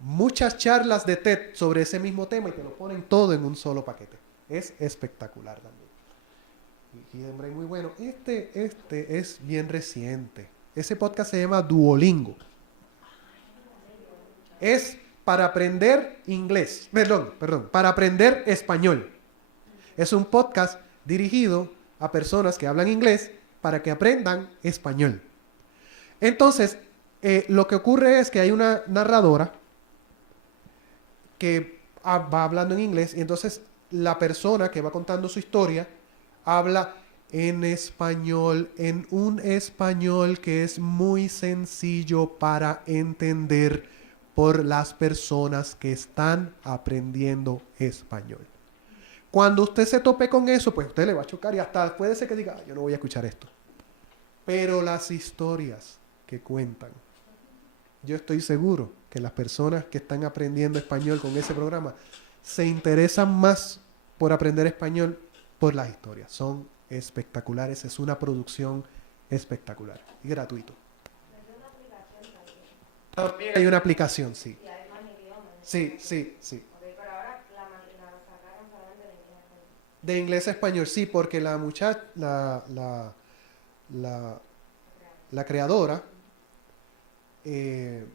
muchas charlas de TED sobre ese mismo tema y te lo ponen todo en un solo paquete. Es espectacular también. Y es muy bueno. Este es bien reciente. Ese podcast se llama Duolingo. Es para aprender inglés. Perdón, para aprender español. Es un podcast dirigido a personas que hablan inglés para que aprendan español. Entonces, lo que ocurre es que hay una narradora que va hablando en inglés y entonces la persona que va contando su historia habla en español, en un español que es muy sencillo para entender por las personas que están aprendiendo español. Cuando usted se tope con eso, pues usted le va a chocar y hasta puede ser que diga, yo no voy a escuchar esto. Pero las historias que cuentan, yo estoy seguro que las personas que están aprendiendo español con ese programa se interesan más por aprender español por las historias. Son espectaculares, es una producción espectacular y gratuito. También hay una aplicación, sí. Y hay más idiomas. Sí. Ok, pero ahora la sacaron solamente en inglés. De inglés a español, sí, porque la muchacha, la creadora, eh,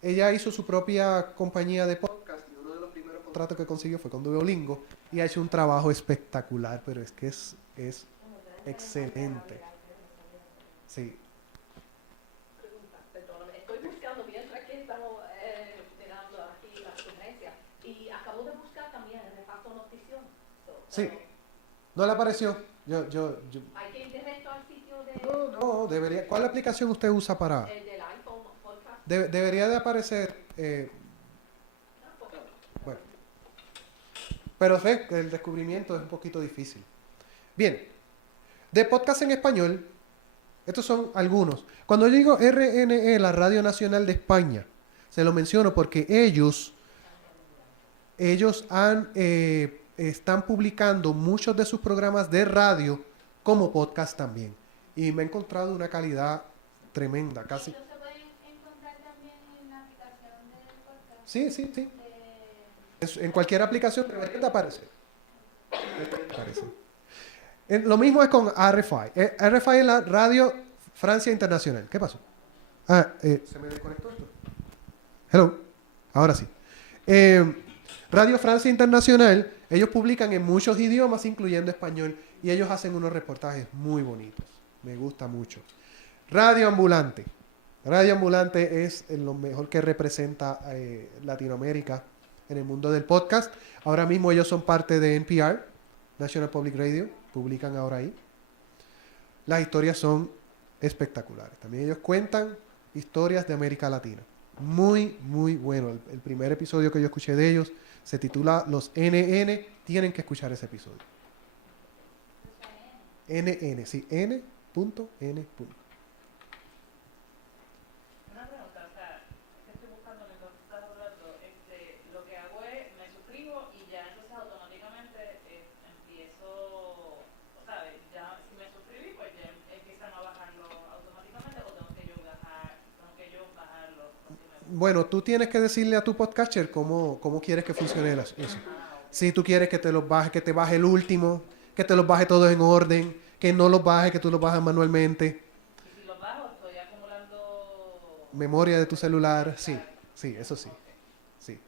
ella hizo su propia compañía de podcast y uno de los primeros contratos que consiguió fue con Duolingo y ha hecho un trabajo espectacular, pero es que es excelente. Sí. Pregunta, perdóname. Estoy buscando mientras que estamos mirando aquí las sugerencias. Y acabo de buscar también el repaso notición. Sí. ¿No le apareció? Hay que ir directo al sitio de, No, debería. ¿Cuál aplicación usted usa para? del iPhone podcast. Debería de aparecer. Ah, pues, Bueno. Pero sé que el descubrimiento es un poquito difícil. Bien. De podcast en español, estos son algunos. Cuando yo digo RNE, la Radio Nacional de España, se lo menciono porque ellos están publicando muchos de sus programas de radio como podcast también. Y me he encontrado una calidad tremenda, casi. ¿Ellos se pueden encontrar también en la aplicación del podcast? Sí. En cualquier aplicación debería de aparecer. Lo mismo es con RFI. RFI es la Radio Francia Internacional. ¿Qué pasó? ¿Se me desconectó esto? Hello. Ahora sí. Radio Francia Internacional, ellos publican en muchos idiomas, incluyendo español, y ellos hacen unos reportajes muy bonitos. Me gusta mucho. Radio Ambulante. Radio Ambulante es lo mejor que representa Latinoamérica en el mundo del podcast. Ahora mismo ellos son parte de NPR, National Public Radio, publican ahora ahí. Las historias son espectaculares. También ellos cuentan historias de América Latina. Muy, muy bueno. El primer episodio que yo escuché de ellos se titula Los NN. Tienen que escuchar ese episodio. NN, sí, N.N. Una pregunta, o sea, es que estoy buscando mientras estás hablando, lo que hago es, me suscribo y ya entonces automáticamente empiezo, o sea, ya si me suscribí, pues ya empiezan a bajarlo automáticamente o tengo que yo bajarlo. Bueno, tú tienes que decirle a tu podcatcher cómo quieres que funcione eso. Si tú quieres que te los baje, que te baje el último, que te los baje todos en orden, que no los baje, que tú los bajes manualmente. Y si los bajo, estoy acumulando Memoria de tu celular, sí, eso sí. Sí.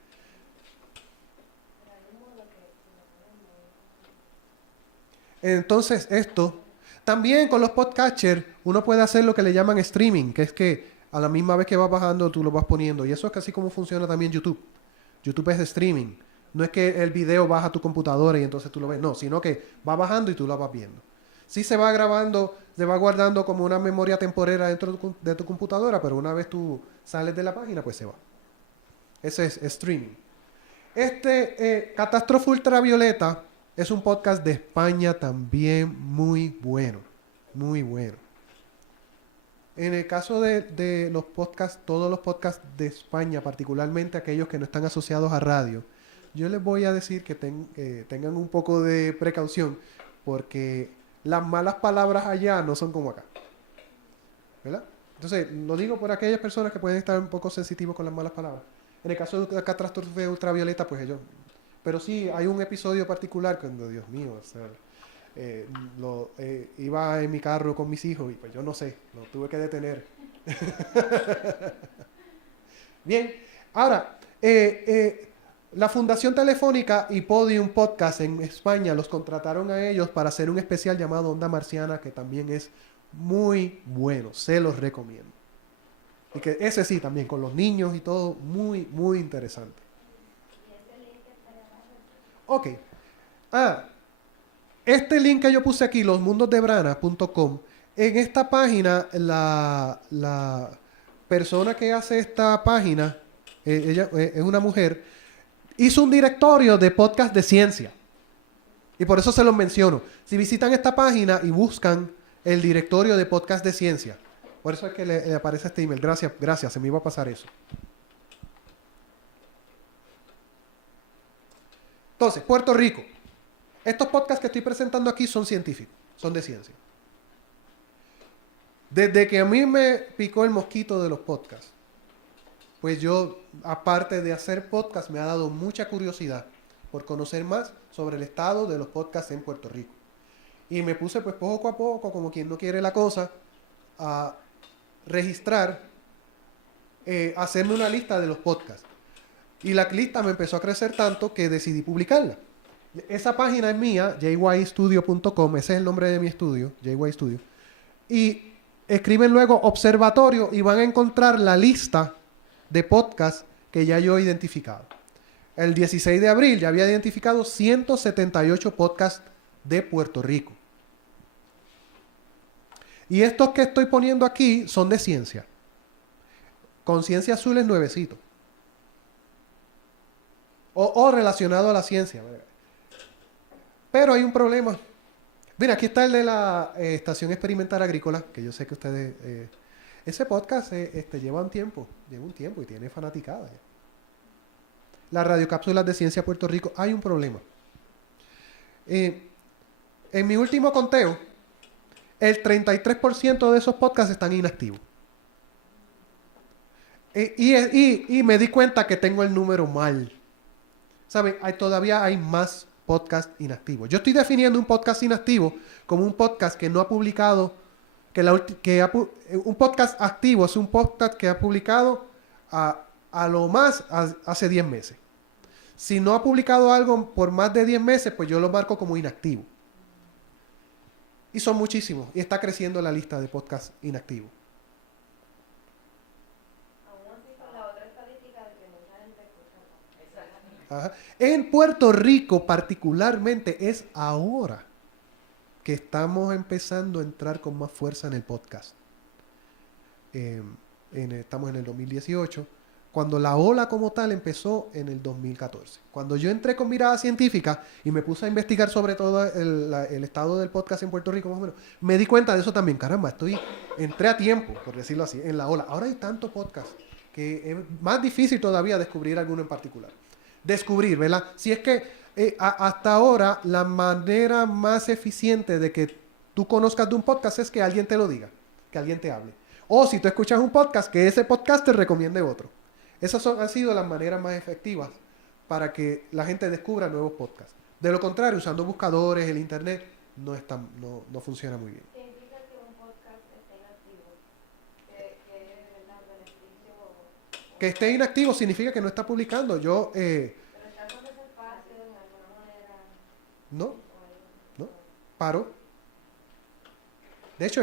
Entonces, esto, también con los podcatchers, uno puede hacer lo que le llaman streaming, que es que a la misma vez que vas bajando, tú lo vas poniendo. Y eso es casi como funciona también YouTube. YouTube es streaming. No es que el video baja a tu computadora y entonces tú lo ves. No, sino que va bajando y tú lo vas viendo. Sí se va grabando, se va guardando como una memoria temporera dentro de tu computadora, pero una vez tú sales de la página, pues se va. Ese es streaming. Catástrofe Ultravioleta es un podcast de España también muy bueno. Muy bueno. En el caso de los podcasts, todos los podcasts de España, particularmente aquellos que no están asociados a radio, yo les voy a decir que tengan un poco de precaución porque las malas palabras allá no son como acá. ¿Verdad? Entonces, lo digo por aquellas personas que pueden estar un poco sensitivos con las malas palabras. En el caso de Catástrofe Ultravioleta, pues ellos... Pero sí, hay un episodio particular cuando, Dios mío, o sea... iba en mi carro con mis hijos y pues yo no sé, lo tuve que detener. Bien, ahora, la Fundación Telefónica y Podium Podcast en España los contrataron a ellos para hacer un especial llamado Onda Marciana, que también es muy bueno, se los recomiendo. Y que ese sí, también con los niños y todo, muy, muy interesante. Ok. Este link que yo puse aquí, losmundosdebrana.com, en esta página, la persona que hace esta página, ella es una mujer, hizo un directorio de podcast de ciencia. Y por eso se los menciono. Si visitan esta página y buscan el directorio de podcast de ciencia, por eso es que le aparece este email. Gracias, se me iba a pasar eso. Entonces, Puerto Rico. Estos podcasts que estoy presentando aquí son científicos, son de ciencia. Desde que a mí me picó el mosquito de los podcasts, pues yo, aparte de hacer podcasts, me ha dado mucha curiosidad por conocer más sobre el estado de los podcasts en Puerto Rico. Y me puse pues poco a poco, como quien no quiere la cosa, a registrar, hacerme una lista de los podcasts. Y la lista me empezó a crecer tanto que decidí publicarla. Esa página es mía, jystudio.com, ese es el nombre de mi estudio, JY Studio. Y escriben luego observatorio y van a encontrar la lista de podcasts que ya yo he identificado. El 16 de abril ya había identificado 178 podcasts de Puerto Rico. Y estos que estoy poniendo aquí son de ciencia. Conciencia Azul es nuevecito. O relacionado a la ciencia. Pero hay un problema. Mira, aquí está el de la Estación Experimental Agrícola, que yo sé que ustedes... ese podcast lleva un tiempo y tiene fanaticada. Las radiocápsulas de Ciencia Puerto Rico, hay un problema. En mi último conteo, el 33% de esos podcasts están inactivos. Y me di cuenta que tengo el número mal. ¿Saben? Todavía hay más podcasts inactivos. Yo estoy definiendo un podcast inactivo como un podcast que no ha publicado, un podcast activo es un podcast que ha publicado a lo más hace 10 meses. Si no ha publicado algo por más de 10 meses, pues yo lo marco como inactivo. Y son muchísimos. Y está creciendo la lista de podcasts inactivos. Aún así, con la otra estadística de que mucha gente escucha. Exacto. Ajá. En Puerto Rico particularmente es ahora que estamos empezando a entrar con más fuerza en el podcast. Estamos en el 2018, cuando la ola como tal empezó en el 2014. Cuando yo entré con mirada científica y me puse a investigar sobre todo el estado del podcast en Puerto Rico, más o menos, me di cuenta de eso también. Caramba, entré a tiempo, por decirlo así, en la ola. Ahora hay tanto podcast que es más difícil todavía descubrir alguno en particular. Descubrir, ¿verdad? Si es que hasta ahora la manera más eficiente de que tú conozcas de un podcast es que alguien te lo diga, que alguien te hable. O si tú escuchas un podcast, que ese podcast te recomiende otro. Esas han sido las maneras más efectivas para que la gente descubra nuevos podcasts. De lo contrario, usando buscadores, el internet, no funciona muy bien. ¿Qué implica que un podcast esté inactivo? ¿Qué es el beneficio? Que esté inactivo significa que no está publicando. Pero está con ese espacio de alguna manera. No, paro. De hecho,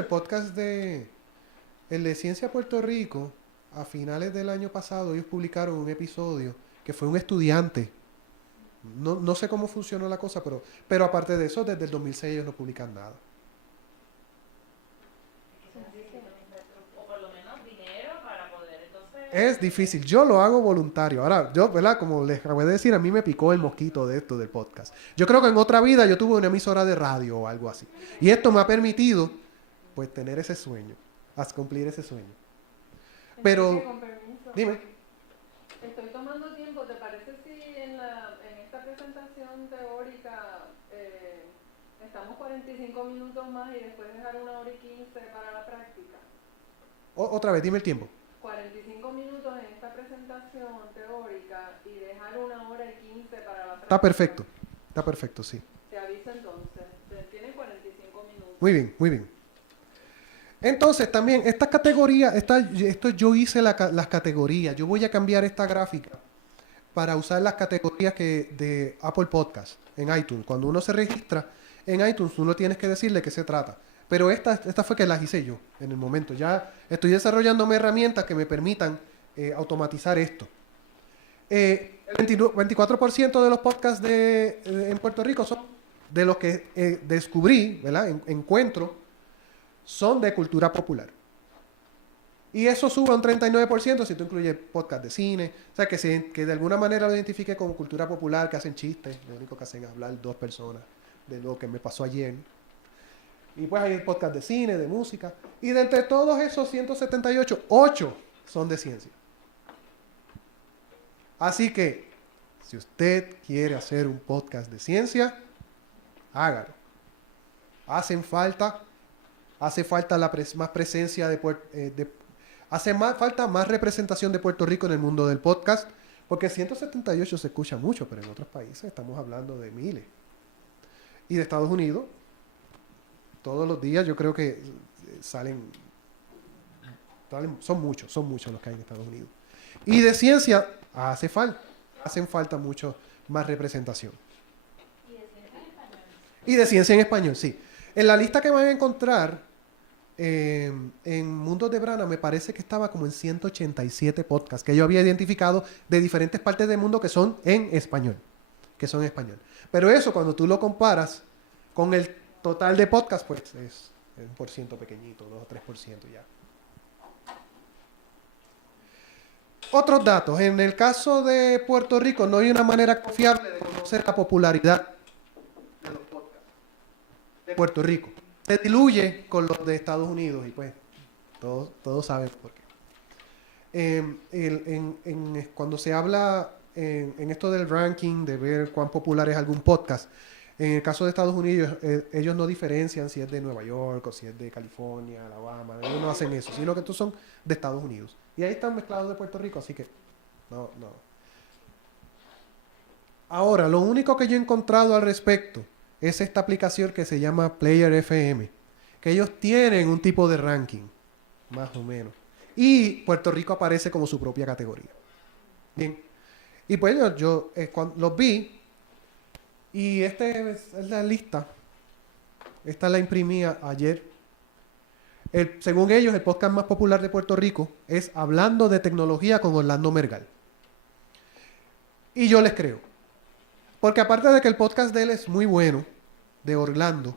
el de Ciencia Puerto Rico, a finales del año pasado, ellos publicaron un episodio que fue un estudiante. No sé cómo funcionó la cosa, pero aparte de eso, desde el 2006 ellos no publican nada. O por lo menos dinero para poder entonces... Es difícil. Yo lo hago voluntario. Ahora, yo, ¿verdad? Como les acabo de decir, a mí me picó el mosquito de esto del podcast. Yo creo que en otra vida yo tuve una emisora de radio o algo así. Y esto me ha permitido, pues, tener ese sueño, cumplir ese sueño. Pero, Enrique, con permiso, dime. estoy tomando tiempo. ¿Te parece si en esta presentación teórica estamos 45 minutos más y después dejar 1 hora y 15 para la práctica? Otra vez, dime el tiempo. 45 minutos en esta presentación teórica y dejar 1 hora y 15 para la práctica. Está perfecto, sí. Te aviso entonces. Tienes 45 minutos. Muy bien, muy bien. Entonces, también, estas categorías, esto yo hice las categorías. Yo voy a cambiar esta gráfica para usar las categorías de Apple Podcast en iTunes. Cuando uno se registra en iTunes, uno tienes que decirle qué se trata. Pero esta fue que las hice yo en el momento. Ya estoy desarrollándome herramientas que me permitan automatizar esto. El 24% de los podcasts en Puerto Rico son de los que descubrí, ¿verdad? Encuentro, son de cultura popular. Y eso sube a un 39% si tú incluyes podcast de cine. O sea, que de alguna manera lo identifique como cultura popular, que hacen chistes. Lo único que hacen es hablar 2 personas de lo que me pasó ayer. Y pues hay podcast de cine, de música. Y de entre todos esos 178, 8 son de ciencia. Así que, si usted quiere hacer un podcast de ciencia, hágalo. Hace falta más presencia falta más representación de Puerto Rico en el mundo del podcast, Porque 178 se escucha mucho, pero en otros países estamos hablando de miles. Y de Estados Unidos, todos los días yo creo que salen, son muchos los que hay en Estados Unidos. Y de ciencia hacen falta mucho más representación. Y de ciencia en español, sí. En la lista que van a encontrar en Mundos de Brana me parece que estaba como en 187 podcasts que yo había identificado de diferentes partes del mundo que son en español. Pero eso cuando tú lo comparas con el total de podcasts, pues es un por ciento pequeñito, 2 o 3% ya. Otros datos. En el caso de Puerto Rico no hay una manera confiable de conocer la popularidad de los podcasts de Puerto Rico. Se diluye con los de Estados Unidos y pues todos saben por qué. Cuando se habla en esto del ranking, de ver cuán popular es algún podcast, en el caso de Estados Unidos, ellos no diferencian si es de Nueva York o si es de California, Alabama. Ellos no hacen eso, sino que estos son de Estados Unidos. Y ahí están mezclados de Puerto Rico, así que no. Ahora, lo único que yo he encontrado al respecto es esta aplicación que se llama Player FM, que ellos tienen un tipo de ranking, más o menos. Y Puerto Rico aparece como su propia categoría. Bien. Y pues yo cuando los vi, y esta es la lista. Esta la imprimía ayer. Según ellos, el podcast más popular de Puerto Rico es Hablando de Tecnología con Orlando Mergal. Y yo les creo. Porque aparte de que el podcast de él es muy bueno, de Orlando,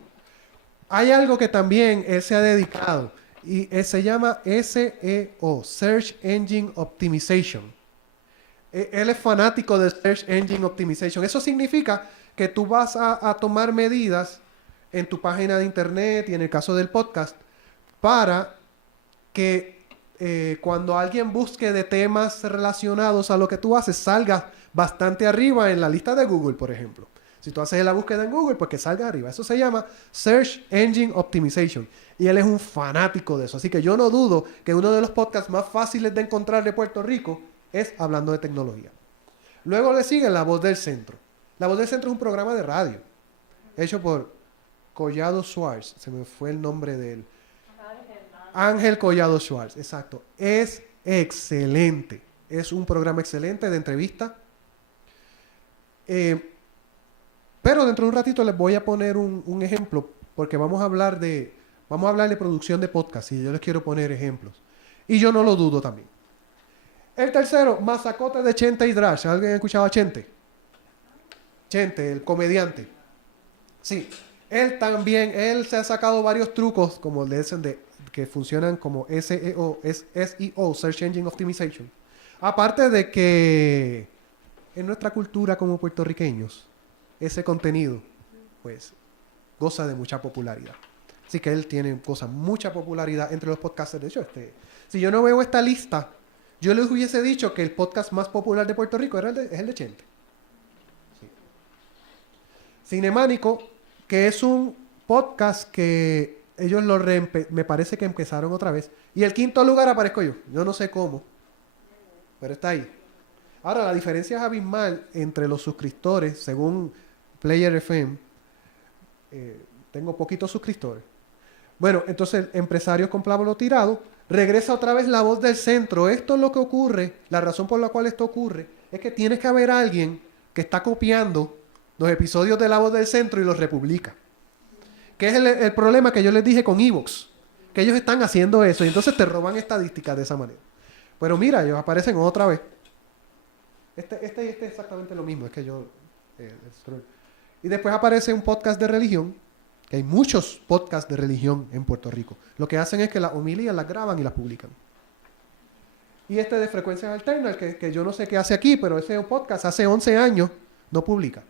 hay algo que también él se ha dedicado. Y se llama SEO, Search Engine Optimization. Él es fanático de Search Engine Optimization. Eso significa que tú vas a tomar medidas en tu página de internet y en el caso del podcast para que cuando alguien busque de temas relacionados a lo que tú haces salga bastante arriba en la lista de Google, por ejemplo. Si tú haces la búsqueda en Google, pues que salga arriba. Eso se llama Search Engine Optimization. Y él es un fanático de eso. Así que yo no dudo que uno de los podcasts más fáciles de encontrar de Puerto Rico es Hablando de Tecnología. Luego le sigue La Voz del Centro. La Voz del Centro es un programa de radio hecho por Collado Schwartz. Se me fue el nombre de él. Ángel Collado Schwartz, exacto. Es excelente. Es un programa excelente de entrevista. Pero dentro de un ratito les voy a poner un ejemplo, porque vamos a hablar de producción de podcast y yo les quiero poner ejemplos. Y yo no lo dudo también. El tercero, Mazacote de Chente y Drash. ¿Alguien ha escuchado a Chente? Chente, el comediante. Sí. Él se ha sacado varios trucos, como le dicen, que funcionan como SEO, Search Engine Optimization. Aparte de que en nuestra cultura como puertorriqueños, ese contenido, pues, goza de mucha popularidad. Así que él tiene mucha popularidad entre los podcasters. De hecho, si yo no veo esta lista, yo les hubiese dicho que el podcast más popular de Puerto Rico es el de Chente. Sí. Cinemánico, que es un podcast que ellos me parece que empezaron otra vez. Y el quinto lugar aparezco yo. Yo no sé cómo, pero está ahí. Ahora, la diferencia es abismal entre los suscriptores, según Player FM. Tengo poquitos suscriptores. Bueno, entonces, Empresarios con Pablo Tirado, regresa otra vez La Voz del Centro. Esto es lo que ocurre, la razón por la cual esto ocurre, es que tienes que haber alguien que está copiando los episodios de La Voz del Centro y los republica. Que es el problema que yo les dije con Evox, que ellos están haciendo eso y entonces te roban estadísticas de esa manera. Pero mira, ellos aparecen otra vez. Este es exactamente lo mismo, es que yo... y después aparece un podcast de religión, que hay muchos podcasts de religión en Puerto Rico. Lo que hacen es que las homilías las graban y las publican. Y de Frecuencias Alternas, que yo no sé qué hace aquí, pero ese podcast hace 11 años no publica.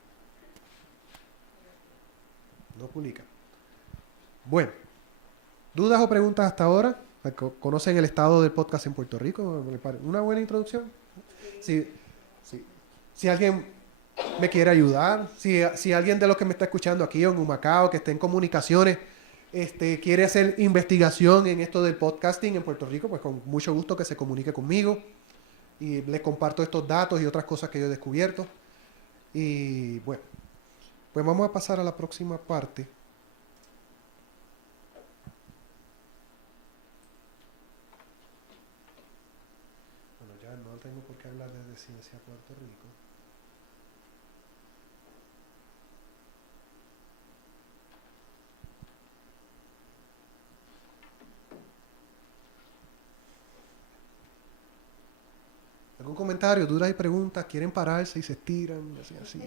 No publica. Bueno, ¿dudas o preguntas hasta ahora? ¿Conocen el estado del podcast en Puerto Rico? ¿Una buena introducción? Si alguien me quiere ayudar, si alguien de los que me está escuchando aquí o en Humacao, que esté en comunicaciones, quiere hacer investigación en esto del podcasting en Puerto Rico, pues con mucho gusto que se comunique conmigo. y les comparto estos datos y otras cosas que yo he descubierto. Y bueno, pues vamos a pasar a la próxima parte. Bueno, ya no tengo por qué hablar de Ciencia Puerto Rico. ¿Algún comentario, dudas y preguntas? ¿Quieren pararse y se estiran? Así.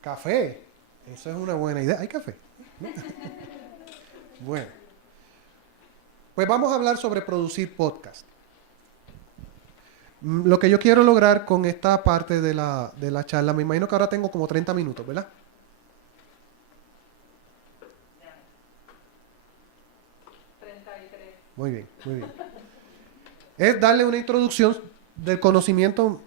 ¿Café? Eso es una buena idea. ¿Hay café? Bueno. Pues vamos a hablar sobre producir podcast. Lo que yo quiero lograr con esta parte de la charla, me imagino que ahora tengo como 30 minutos, ¿verdad? Muy bien, muy bien. Es darle una introducción del conocimiento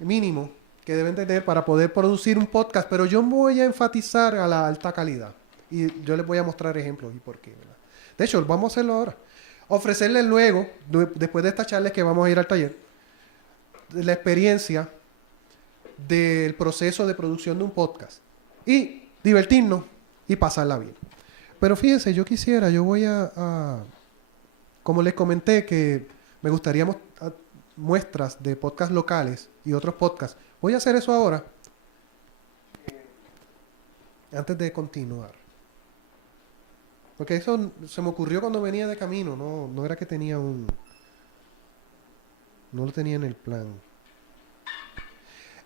mínimo que deben tener para poder producir un podcast, pero yo voy a enfatizar a la alta calidad. Y yo les voy a mostrar ejemplos y por qué, ¿verdad? De hecho, vamos a hacerlo ahora. Ofrecerles luego, después de esta charla que vamos a ir al taller, la experiencia del proceso de producción de un podcast. Y divertirnos y pasarla bien. Pero fíjense, yo voy a como les comenté que me gustaría muestras de podcasts locales y otros podcasts. Voy a hacer eso ahora. Antes de continuar. Porque eso se me ocurrió cuando venía de camino. No era que tenía no lo tenía en el plan.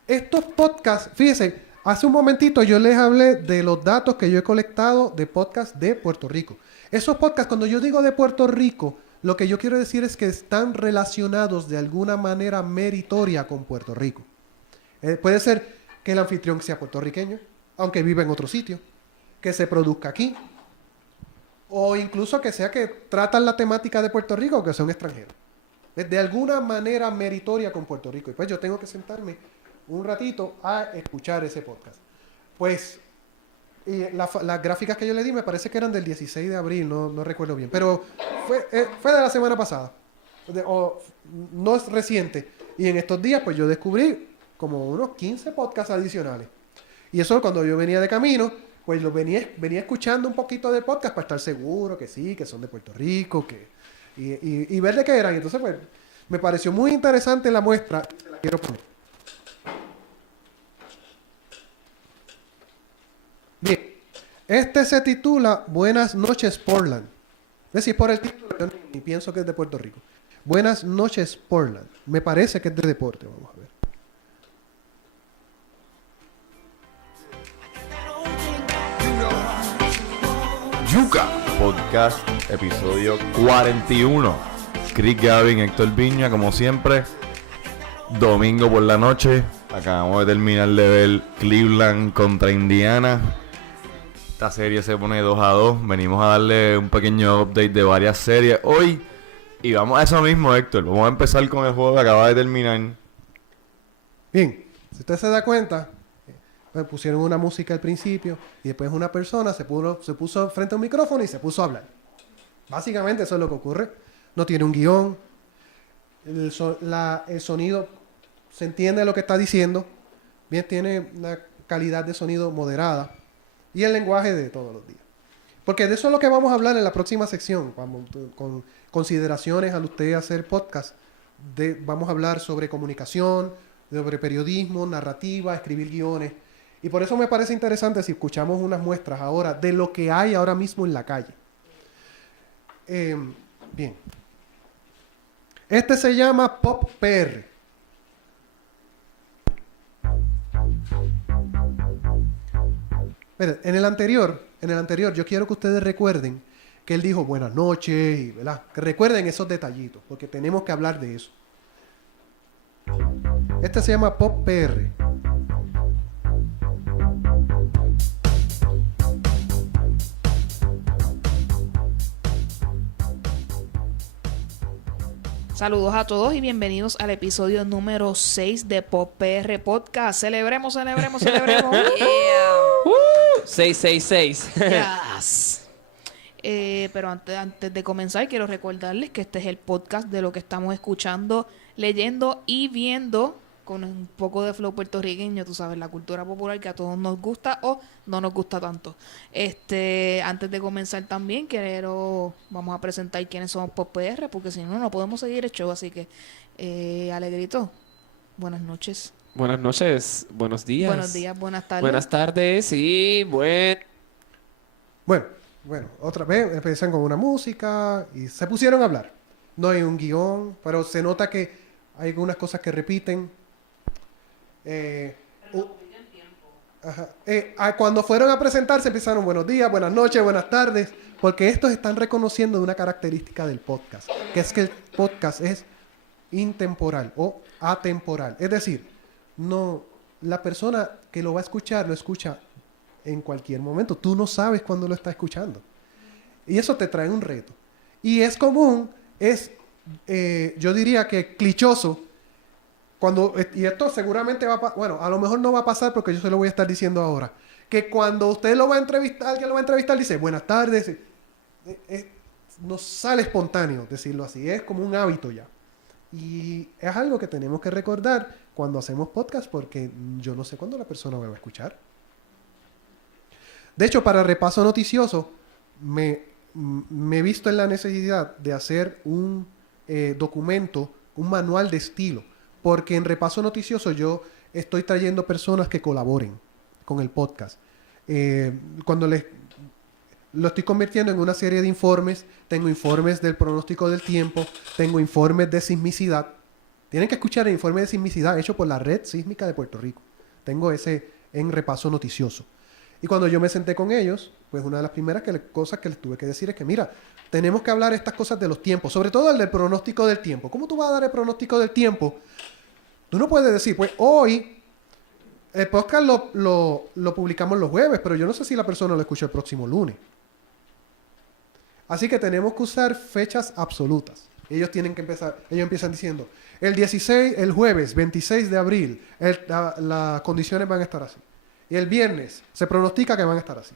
Estos podcasts, fíjense, hace un momentito yo les hablé de los datos que yo he colectado de podcasts de Puerto Rico. Esos podcasts, cuando yo digo de Puerto Rico, lo que yo quiero decir es que están relacionados de alguna manera meritoria con Puerto Rico. Puede ser que el anfitrión sea puertorriqueño, aunque viva en otro sitio, que se produzca aquí, o incluso que sea que tratan la temática de Puerto Rico o que son extranjeros. De alguna manera meritoria con Puerto Rico. Y pues yo tengo que sentarme un ratito a escuchar ese podcast. Pues las gráficas que yo le di me parece que eran del 16 de abril, no recuerdo bien, pero fue de la semana pasada, no es reciente, y en estos días pues yo descubrí como unos 15 podcasts adicionales, y eso cuando yo venía de camino, pues lo venía escuchando un poquito de podcast para estar seguro que sí, que son de Puerto Rico, y ver de qué eran. Entonces pues me pareció muy interesante la muestra, y se la quiero poner. Bien, este se titula Buenas noches Portland. Es decir, por el título yo ni pienso que es de Puerto Rico. Buenas noches Portland. Me parece que es de deporte, vamos a ver. Yuca Podcast, episodio 41. Chris Gavin, Héctor Viña, como siempre. Domingo por la noche. Acabamos de terminar de ver Cleveland contra Indiana. Esta serie se pone 2-2. Venimos a darle un pequeño update de varias series hoy. Y vamos a eso mismo, Héctor. Vamos a empezar con el juego que acaba de terminar. Bien, si usted se da cuenta, me pusieron una música al principio y después una persona se puso frente a un micrófono y se puso a hablar. Básicamente eso es lo que ocurre. No tiene un guión. El sonido se entiende lo que está diciendo. Bien, tiene una calidad de sonido moderada. Y el lenguaje de todos los días. Porque de eso es lo que vamos a hablar en la próxima sección. Con consideraciones al usted hacer podcast. Vamos a hablar sobre comunicación, sobre periodismo, narrativa, escribir guiones. Y por eso me parece interesante si escuchamos unas muestras ahora de lo que hay ahora mismo en la calle. Bien. Este se llama Pop PR. Miren, en el anterior, yo quiero que ustedes recuerden que él dijo buenas noches, y, ¿verdad? Que recuerden esos detallitos, porque tenemos que hablar de eso. Este se llama Pop PR. Saludos a todos y bienvenidos al episodio número 6 de Pop PR Podcast. Celebremos. 666. Yes. Pero antes de comenzar, quiero recordarles que este es el podcast de lo que estamos escuchando, leyendo y viendo con un poco de flow puertorriqueño, tú sabes, la cultura popular que a todos nos gusta o no nos gusta tanto. Antes de comenzar también, vamos a presentar quiénes somos Pop PR, porque si no, no podemos seguir el show. Así que, Alegrito, buenas noches. Buenas noches, buenos días. Buenos días, buenas tardes. Buenas tardes y Bueno, otra vez empiezan con una música y se pusieron a hablar. No hay un guión, pero se nota que hay algunas cosas que repiten. Cuando fueron a presentarse empezaron buenos días, buenas noches, buenas tardes, porque estos están reconociendo una característica del podcast, que es que el podcast es intemporal o atemporal. Es decir, no, la persona que lo va a escuchar lo escucha en cualquier momento. Tú no sabes cuándo lo está escuchando. Y eso te trae un reto. Y es común, yo diría que clichoso, y esto seguramente va a pasar, bueno, a lo mejor no va a pasar porque yo se lo voy a estar diciendo ahora, que cuando usted lo va a entrevistar, alguien lo va a entrevistar, dice, buenas tardes, nos sale espontáneo decirlo así, es como un hábito ya. Y es algo que tenemos que recordar cuando hacemos podcast, porque yo no sé cuándo la persona me va a escuchar. De hecho, para repaso noticioso, me he visto en la necesidad de hacer un documento, un manual de estilo, porque en repaso noticioso yo estoy trayendo personas que colaboren con el podcast. Cuando lo estoy convirtiendo en una serie de informes, tengo informes del pronóstico del tiempo, tengo informes de sismicidad. Tienen que escuchar el informe de sismicidad hecho por la Red Sísmica de Puerto Rico. Tengo ese en repaso noticioso. Y cuando yo me senté con ellos, pues una de las primeras cosas que les tuve que decir es que, mira, tenemos que hablar estas cosas de los tiempos, sobre todo el del pronóstico del tiempo. ¿Cómo tú vas a dar el pronóstico del tiempo? Tú no puedes decir, pues hoy, el podcast lo publicamos los jueves, pero yo no sé si la persona lo escucha el próximo lunes. Así que tenemos que usar fechas absolutas. Ellos empiezan diciendo, el jueves 26 de abril, las condiciones van a estar así. Y el viernes se pronostica que van a estar así.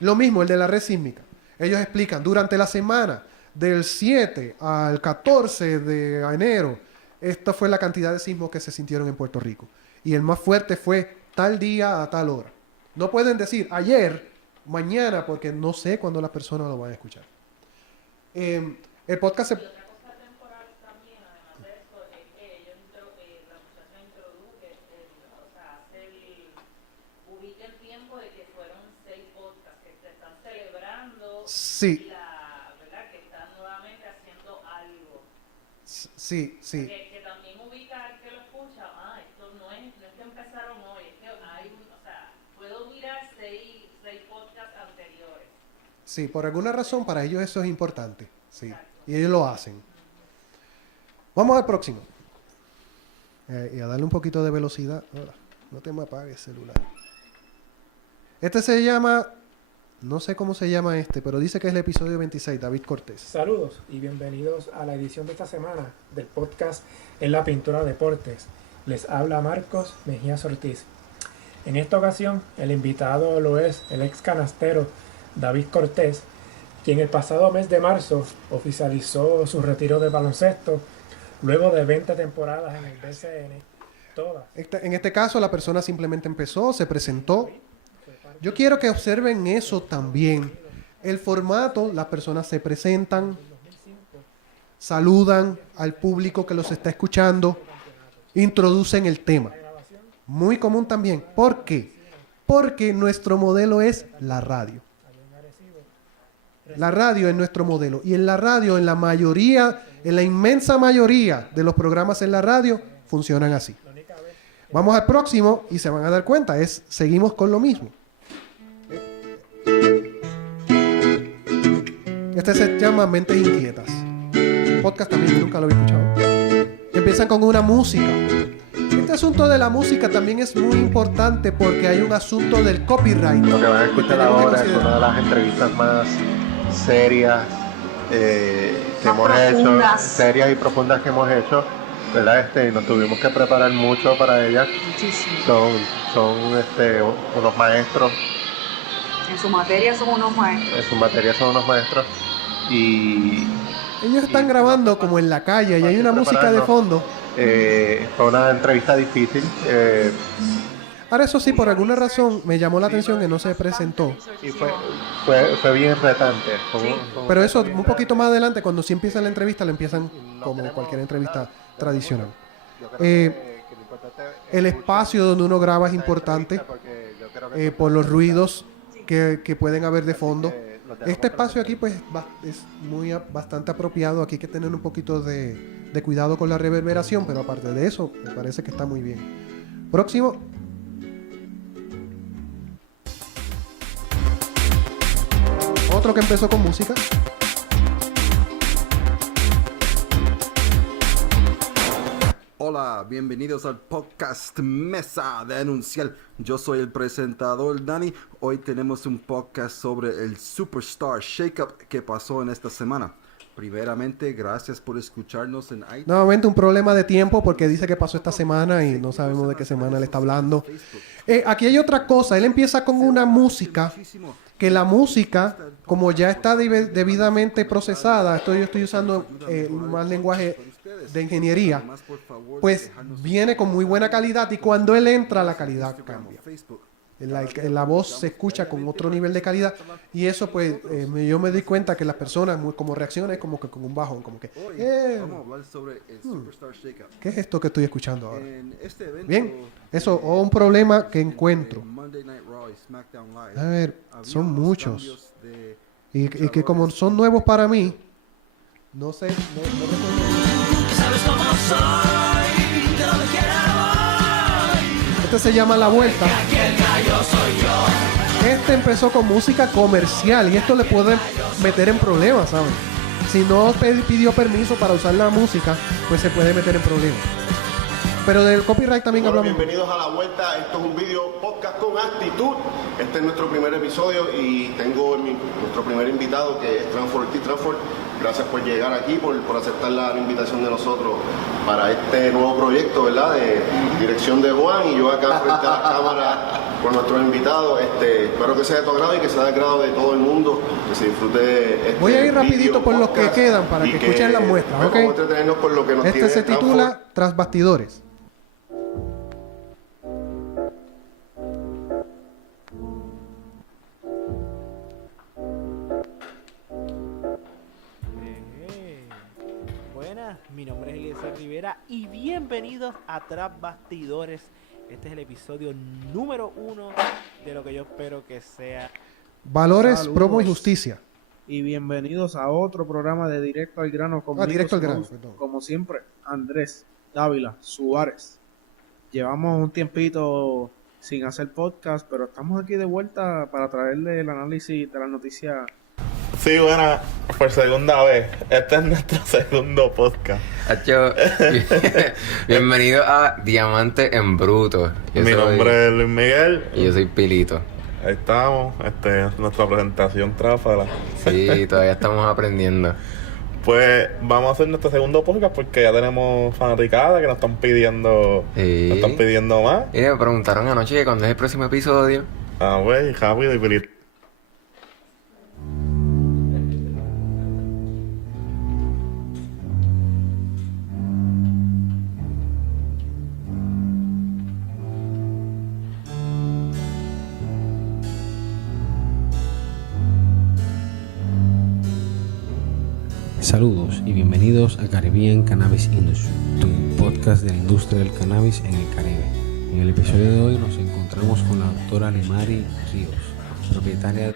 Lo mismo el de la red sísmica. Ellos explican, durante la semana del 7 al 14 de enero, esta fue la cantidad de sismos que se sintieron en Puerto Rico. Y el más fuerte fue tal día a tal hora. No pueden decir ayer, mañana, porque no sé cuándo las personas lo van a escuchar. El podcast se... Otra cosa temporal también, además de eso, es que la muchacha introduce, ubica el tiempo de que fueron 6 podcasts que se están celebrando. Sí. ¿Verdad? Que están nuevamente haciendo algo. Sí. Que también ubica al que lo escucha, esto no es que empezaron hoy, es que puedo mirar 6 podcasts anteriores. Sí, por alguna razón para ellos eso es importante. Sí. Y ellos lo hacen. Vamos al próximo. Y a darle un poquito de velocidad. Hola, no te me apagues celular. Este se llama... No sé cómo se llama pero dice que es el episodio 26, David Cortés. Saludos y bienvenidos a la edición de esta semana del podcast En la Pintura Deportes. Les habla Marcos Mejías Ortiz. En esta ocasión, el invitado lo es el ex canastero David Cortés, quien el pasado mes de marzo oficializó su retiro del baloncesto luego de 20 temporadas en el BCN. Todas. En este caso, la persona simplemente empezó, se presentó. Yo quiero que observen eso también. El formato, las personas se presentan, saludan al público que los está escuchando, introducen el tema. Muy común también. ¿Por qué? Porque nuestro modelo es la radio. La radio es nuestro modelo. Y en la radio, en la inmensa mayoría de los programas en la radio, funcionan así. Vamos al próximo y se van a dar cuenta. Seguimos con lo mismo. Este se llama Mentes Inquietas. Podcast también, nunca lo había escuchado. Empiezan con una música. Este asunto de la música también es muy importante porque hay un asunto del copyright. Lo que van a escuchar ahora es una de las entrevistas más serias serias y profundas que hemos hecho, ¿verdad? Nos tuvimos que preparar mucho para ellas. Son unos maestros En su materia son unos maestros. En su materia son unos maestros. Y Ellos están grabando como en la calle y hay una música de fondo. fue una entrevista difícil. Ahora eso sí, por alguna razón me llamó la atención que no se presentó. Y fue bien retante. Pero eso un poquito más adelante, cuando sí empieza la entrevista, la empiezan como cualquier entrevista tradicional. El espacio donde uno graba es importante por los ruidos que pueden haber de fondo. Este espacio aquí pues es bastante apropiado. Aquí hay que tener un poquito de cuidado con la reverberación, pero aparte de eso, me parece que está muy bien. Próximo. Otro que empezó con música. Hola, bienvenidos al podcast Mesa de Anunciar. Yo soy el presentador Dani. Hoy tenemos un podcast sobre el Superstar Shakeup que pasó en esta semana. Primeramente, gracias por escucharnos en iTunes. Nuevamente un problema de tiempo porque dice que pasó esta semana y no sabemos de qué semana le está hablando. Aquí hay otra cosa. Él empieza con una música que la música, como ya está debidamente procesada, yo estoy usando más lenguaje de ingeniería, pues viene con muy buena calidad y cuando él entra la calidad cambia. La voz se escucha con otro nivel de calidad y eso pues yo me di cuenta que las personas como reaccionan como que con un bajón, como que ¿qué es esto que estoy escuchando ahora? Bien, eso o un problema que encuentro. A ver, son muchos y que como son nuevos para mí, no sé, no este se llama La Vuelta. Este empezó con música comercial y esto le puede meter en problemas, ¿saben? Si no pidió permiso para usar la música, pues se puede meter en problemas. Pero del copyright también hablamos. Bienvenidos a La Vuelta. Esto es un video podcast con actitud. Este es nuestro primer episodio y tengo nuestro primer invitado que es Transform T. Transform. Gracias por llegar aquí, por aceptar la invitación de nosotros para este nuevo proyecto, ¿verdad? De dirección de Juan y yo acá frente a la cámara con nuestros invitados. Espero que sea de tu agrado y que sea de agrado de todo el mundo, que se disfrute Voy a ir rapidito por los que quedan para que escuchen las muestras, ¿ok? Vamos a entretenernos con lo que nos Este se titula Tras Bastidores. Buenas, mi nombre es Eliezer Rivera y bienvenidos a Tras Bastidores. Este es el episodio número 1 de lo que yo espero que sea Valores, Saludos. promo y justicia. Y bienvenidos a otro programa de Directo al Grano. Directo al Grano, perdón. Como siempre, Andrés Dávila Suárez. Llevamos un tiempito sin hacer podcast, pero estamos aquí de vuelta para traerle el análisis de las noticias. Sí, buena, por segunda vez. Este es nuestro segundo podcast. Bienvenido a Diamante en Bruto. Mi nombre es Luis Miguel. Y yo soy Pilito. Ahí estamos, nuestra presentación tráfala. Sí, todavía estamos aprendiendo. Pues vamos a hacer nuestro segundo podcast porque ya tenemos fanaticada que nos están pidiendo, Sí. nos están pidiendo más. Y me preguntaron anoche que cuándo es el próximo episodio. Ah, güey, rápido y Pilito. Saludos y bienvenidos a Caribbean Cannabis Industry, tu podcast de la industria del cannabis en el Caribe. En el episodio de hoy nos encontramos con la doctora Limari Ríos, propietaria de...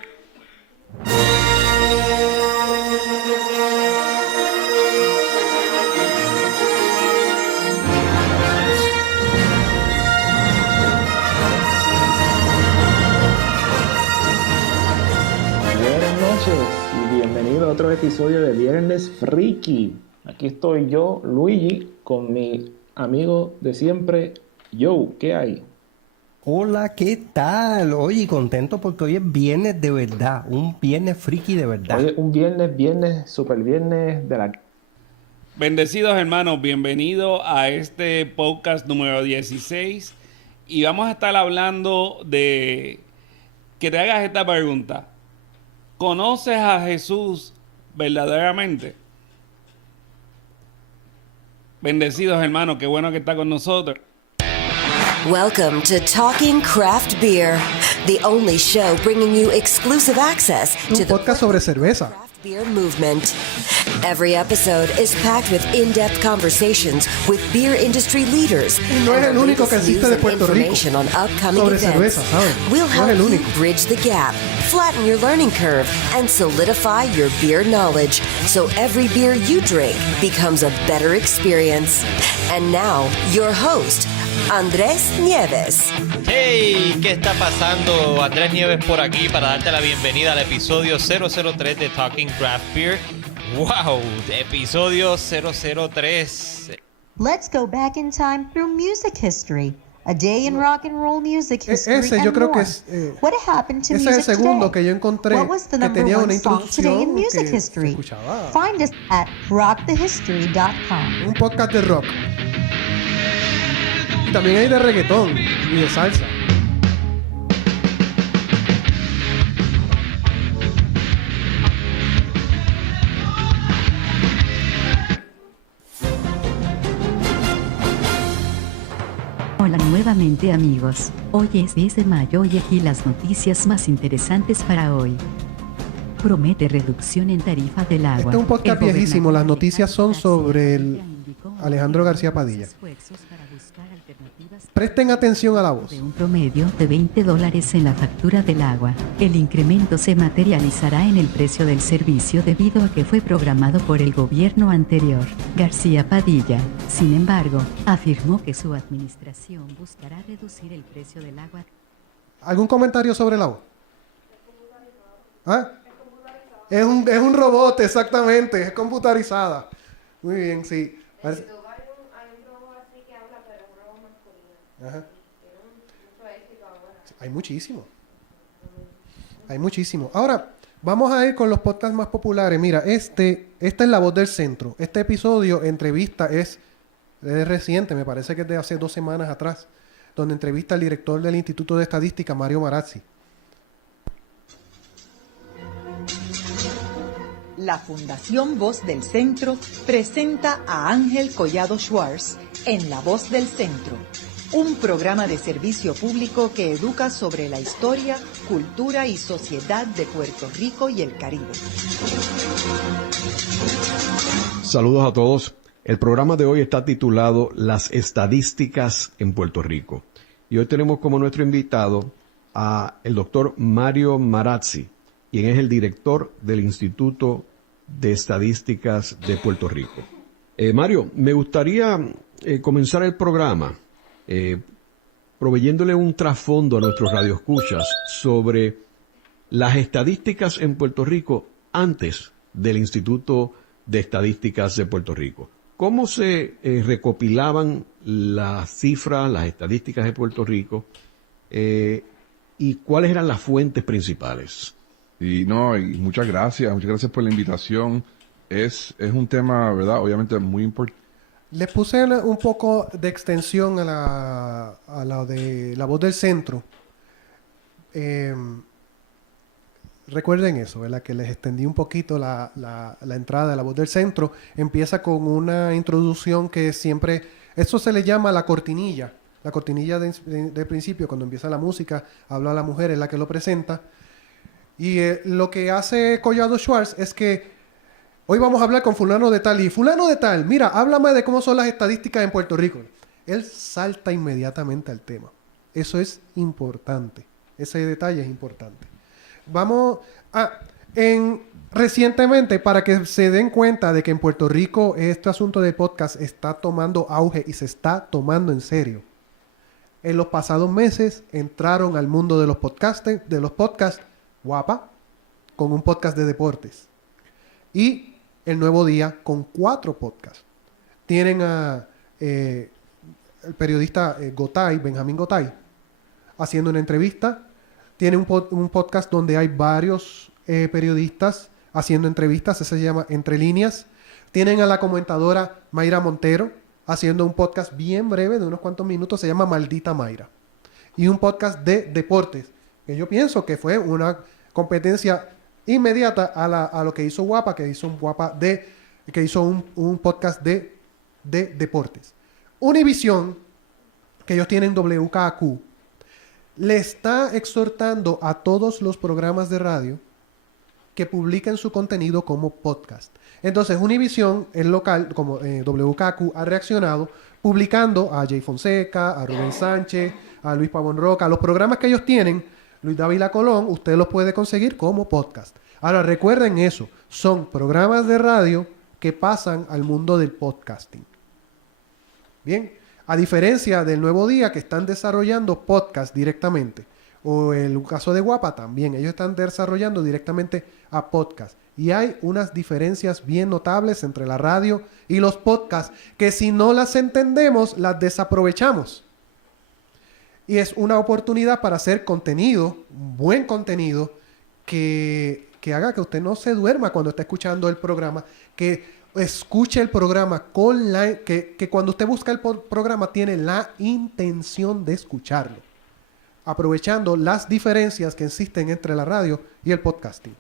Buenas noches y bienvenido a otro episodio de Viernes Friki. Aquí estoy yo, Luigi, con mi amigo de siempre, Joe. ¿Qué hay? Hola, ¿qué tal? Oye, contento porque hoy es viernes de verdad, un viernes friki de verdad. Hoy es un viernes, super viernes de la... Bendecidos hermanos, bienvenidos a este podcast número 16 y vamos a estar hablando de que te hagas esta pregunta. ¿Conoces a Jesús verdaderamente? Bendecidos, hermanos, qué bueno que está con nosotros. Welcome to Talking Craft Beer, the only show bringing you exclusive access to the podcast sobre cerveza. craft beer movement. Every episode is packed with in-depth conversations with beer industry leaders. Y no es el único que existe de Puerto Rico on upcoming sobre events. cerveza, ¿sabes? We'll No es help el you único. bridge the gap, flatten your learning curve, and solidify your beer knowledge so every beer you drink becomes a better experience. And now, your host, Andrés Nieves. Hey, ¿qué está pasando? Andrés Nieves por aquí para darte la bienvenida al episodio 003 de Talking Craft Beer. ¡Wow! Episodio 003. Let's go back in time through music history. A day in rock and roll music history Ese yo and creo que more. es What happened to ese music es el segundo today? que yo encontré What was the que number tenía una one song today in introducción music que se history? escuchaba. Find us at rockthehistory.com. Un podcast de rock. Y también hay de reggaetón y de salsa. Hola nuevamente amigos, hoy es 10 de mayo y aquí las noticias más interesantes para hoy. Promete reducción en tarifa del agua. Este es un podcast El viejísimo. Las noticias son sobre el Alejandro García Padilla. Presten atención a la voz. De un promedio de $20 en la factura del agua. El incremento se materializará en el precio del servicio debido a que fue programado por el gobierno anterior. García Padilla, sin embargo, afirmó que su administración buscará reducir el precio del agua. ¿Algún comentario sobre la voz? ¿Ah? Es un robot, exactamente. Es computarizada. Muy bien, sí. Parece- Ajá. Hay muchísimo. Hay muchísimo. Ahora, vamos a ir con los podcasts más populares. Mira, esta es La Voz del Centro. Este episodio, entrevista, es reciente, me parece que es de hace 2 semanas atrás, donde entrevista al director del Instituto de Estadística, Mario Marazzi. La Fundación Voz del Centro presenta a Ángel Collado Schwartz en La Voz del Centro, un programa de servicio público que educa sobre la historia, cultura y sociedad de Puerto Rico y el Caribe. Saludos a todos. El programa de hoy está titulado Las estadísticas en Puerto Rico. Y hoy tenemos como nuestro invitado a el doctor Mario Marazzi, quien es el director del Instituto de Estadísticas de Puerto Rico. Mario, me gustaría comenzar el programa proveyéndole un trasfondo a nuestros radioescuchas sobre las estadísticas en Puerto Rico antes del Instituto de Estadísticas de Puerto Rico. ¿Cómo se recopilaban las cifras, las estadísticas de Puerto Rico y cuáles eran las fuentes principales? Y muchas gracias por la invitación. Es un tema, ¿verdad? Obviamente muy importante. Les puse un poco de extensión a la de La Voz del Centro. Recuerden eso, ¿verdad? Que les extendí un poquito la entrada de La Voz del Centro. Empieza con una introducción que siempre... Eso se le llama la cortinilla. La cortinilla de principio, cuando empieza la música, habla a la mujer, es la que lo presenta. Y lo que hace Collado Schwartz es que hoy vamos a hablar con fulano de tal. Y fulano de tal, mira, háblame de cómo son las estadísticas en Puerto Rico. Él salta inmediatamente al tema. Eso es importante. Ese detalle es importante. Vamos a... Recientemente, para que se den cuenta de que en Puerto Rico este asunto de podcast está tomando auge y se está tomando en serio. En los pasados meses entraron al mundo de los podcasts Guapa, con un podcast de deportes. Y El Nuevo Día, con 4 podcasts. Tienen a el periodista Benjamín Gotay, haciendo una entrevista. Tiene un podcast donde hay varios periodistas haciendo entrevistas. Ese se llama Entre Líneas. Tienen a la comentadora Mayra Montero haciendo un podcast bien breve de unos cuantos minutos. Se llama Maldita Mayra. Y un podcast de deportes que yo pienso que fue una competencia inmediata a lo que hizo Guapa, que hizo un podcast de deportes. Univision, que ellos tienen WKQ, le está exhortando a todos los programas de radio que publiquen su contenido como podcast. Entonces, Univision, el local, como WKQ, ha reaccionado publicando a Jay Fonseca, a Rubén Sánchez, a Luis Pavón Roca, los programas que ellos tienen, Luis Dávila Colón, usted los puede conseguir como podcast. Ahora, recuerden eso, son programas de radio que pasan al mundo del podcasting. Bien, a diferencia del Nuevo Día, que están desarrollando podcast directamente, o el caso de Guapa también, ellos están desarrollando directamente a podcast. Y hay unas diferencias bien notables entre la radio y los podcasts, que si no las entendemos, las desaprovechamos. Y es una oportunidad para hacer contenido, buen contenido, que haga que usted no se duerma cuando está escuchando el programa, que escuche el programa que cuando usted busca el programa tiene la intención de escucharlo, aprovechando las diferencias que existen entre la radio y el podcasting.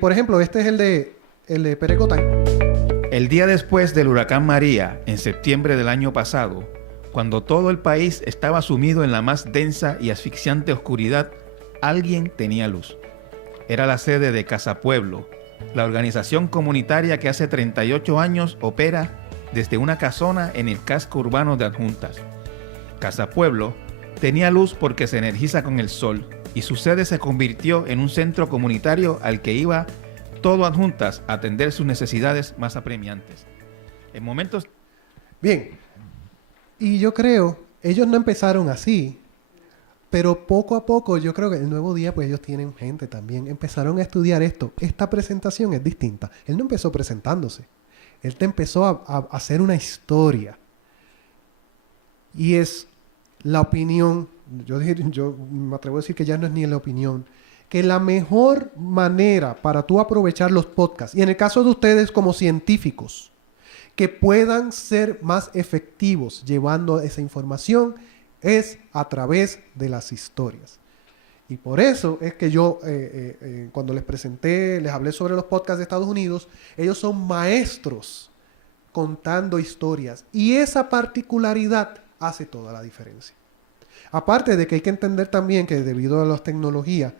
Por ejemplo, este es el de Perecotán. El día después del huracán María, en septiembre del año pasado, cuando todo el país estaba sumido en la más densa y asfixiante oscuridad, alguien tenía luz. Era la sede de Casa Pueblo, la organización comunitaria que hace 38 años opera desde una casona en el casco urbano de Adjuntas. Casa Pueblo tenía luz porque se energiza con el sol y su sede se convirtió en un centro comunitario al que iba todo Adjuntas a atender sus necesidades más apremiantes. En momentos... Bien, y yo creo, ellos no empezaron así, pero poco a poco yo creo que el Nuevo Día, pues ellos tienen gente también, empezaron a estudiar esto. Esta presentación es distinta. Él no empezó presentándose, él te empezó a hacer una historia. Y es la opinión, yo me atrevo a decir que ya no es ni la opinión, que la mejor manera para tú aprovechar los podcasts, y en el caso de ustedes como científicos, que puedan ser más efectivos llevando esa información, es a través de las historias. Y por eso es que yo, cuando les hablé sobre los podcasts de Estados Unidos, ellos son maestros contando historias. Y esa particularidad hace toda la diferencia. Aparte de que hay que entender también que debido a las tecnologías,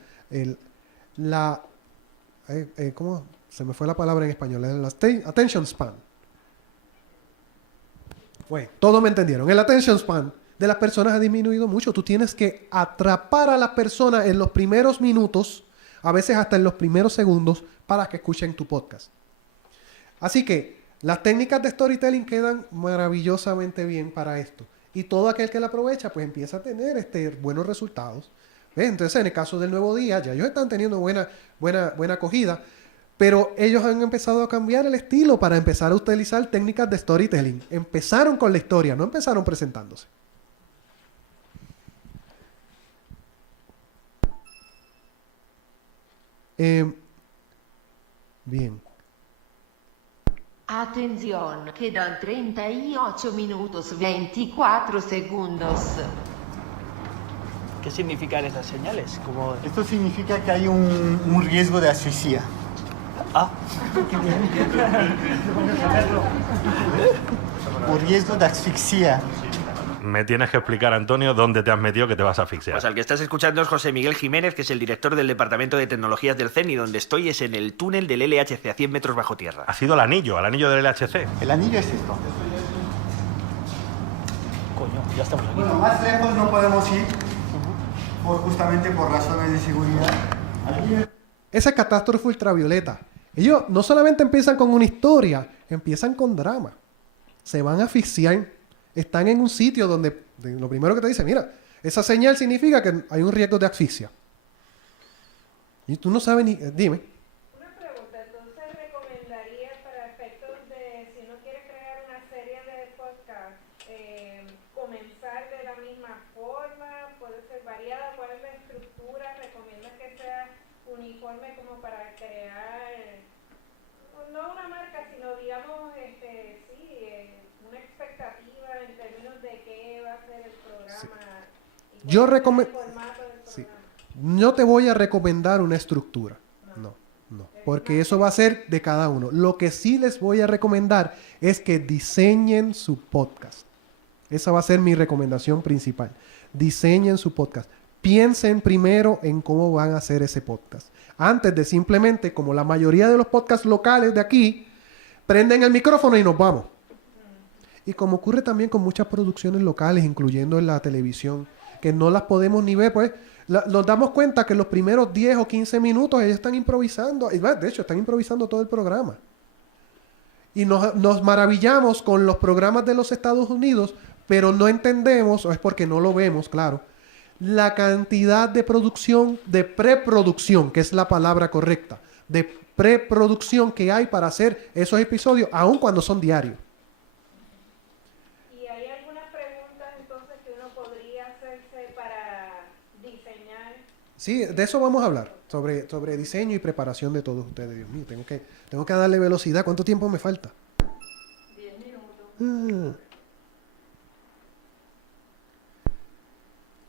¿cómo? Se me fue la palabra en español, attention span. Bueno, todos me entendieron. El attention span de las personas ha disminuido mucho. Tú tienes que atrapar a la persona en los primeros minutos, a veces hasta en los primeros segundos, para que escuchen tu podcast. Así que las técnicas de storytelling quedan maravillosamente bien para esto. Y todo aquel que la aprovecha, pues empieza a tener buenos resultados. ¿Ves? Entonces, en el caso del Nuevo Día, ya ellos están teniendo buena acogida, pero ellos han empezado a cambiar el estilo para empezar a utilizar técnicas de storytelling. Empezaron con la historia, no empezaron presentándose. Bien. Atención, quedan 38 minutos 24 segundos. ¿Qué significan esas señales? Esto significa que hay un riesgo de asfixia. Ah, qué bien. Un riesgo de asfixia. Me tienes que explicar, Antonio, dónde te has metido que te vas a asfixiar. Pues al que estás escuchando es José Miguel Jiménez, que es el director del Departamento de Tecnologías del CEN, y donde estoy es en el túnel del LHC a 100 metros bajo tierra. Ha sido al anillo del LHC. El anillo es esto. coño, ya estamos aquí. Bueno, más lejos no podemos ir, justamente por razones de seguridad. Esa catástrofe ultravioleta. Ellos no solamente empiezan con una historia, empiezan con drama. Se van a asfixiar. Están en un sitio donde lo primero que te dice, mira, esa señal significa que hay un riesgo de asfixia. Y tú no sabes ni... dime. Una pregunta, entonces recomendaría para efectos de, si uno quiere crear una serie de podcast, comenzar de la misma forma, puede ser variada, ¿cuál es la estructura? ¿Recomiendas que sea uniforme como para crear, no una marca, sino digamos, una expectativa en términos de qué va a ser el programa? Yo no te voy a recomendar una estructura. No. Porque eso va a ser de cada uno. Lo que sí les voy a recomendar es que diseñen su podcast. Esa va a ser mi recomendación principal. Diseñen su podcast. Piensen primero en cómo van a hacer ese podcast. Antes de simplemente, como la mayoría de los podcasts locales de aquí, prenden el micrófono y nos vamos. Y como ocurre también con muchas producciones locales, incluyendo en la televisión, que no las podemos ni ver, pues nos damos cuenta que los primeros 10 o 15 minutos ellos están improvisando. De hecho, están improvisando todo el programa. Y nos maravillamos con los programas de los Estados Unidos, pero no entendemos, o es porque no lo vemos, claro, la cantidad de producción, de preproducción, que es la palabra correcta, de preproducción que hay para hacer esos episodios, aun cuando son diarios. ¿Y hay algunas preguntas entonces que uno podría hacerse para diseñar? Sí, de eso vamos a hablar, sobre diseño y preparación de todos ustedes. Dios mío, tengo que darle velocidad. ¿Cuánto tiempo me falta? 10 minutos.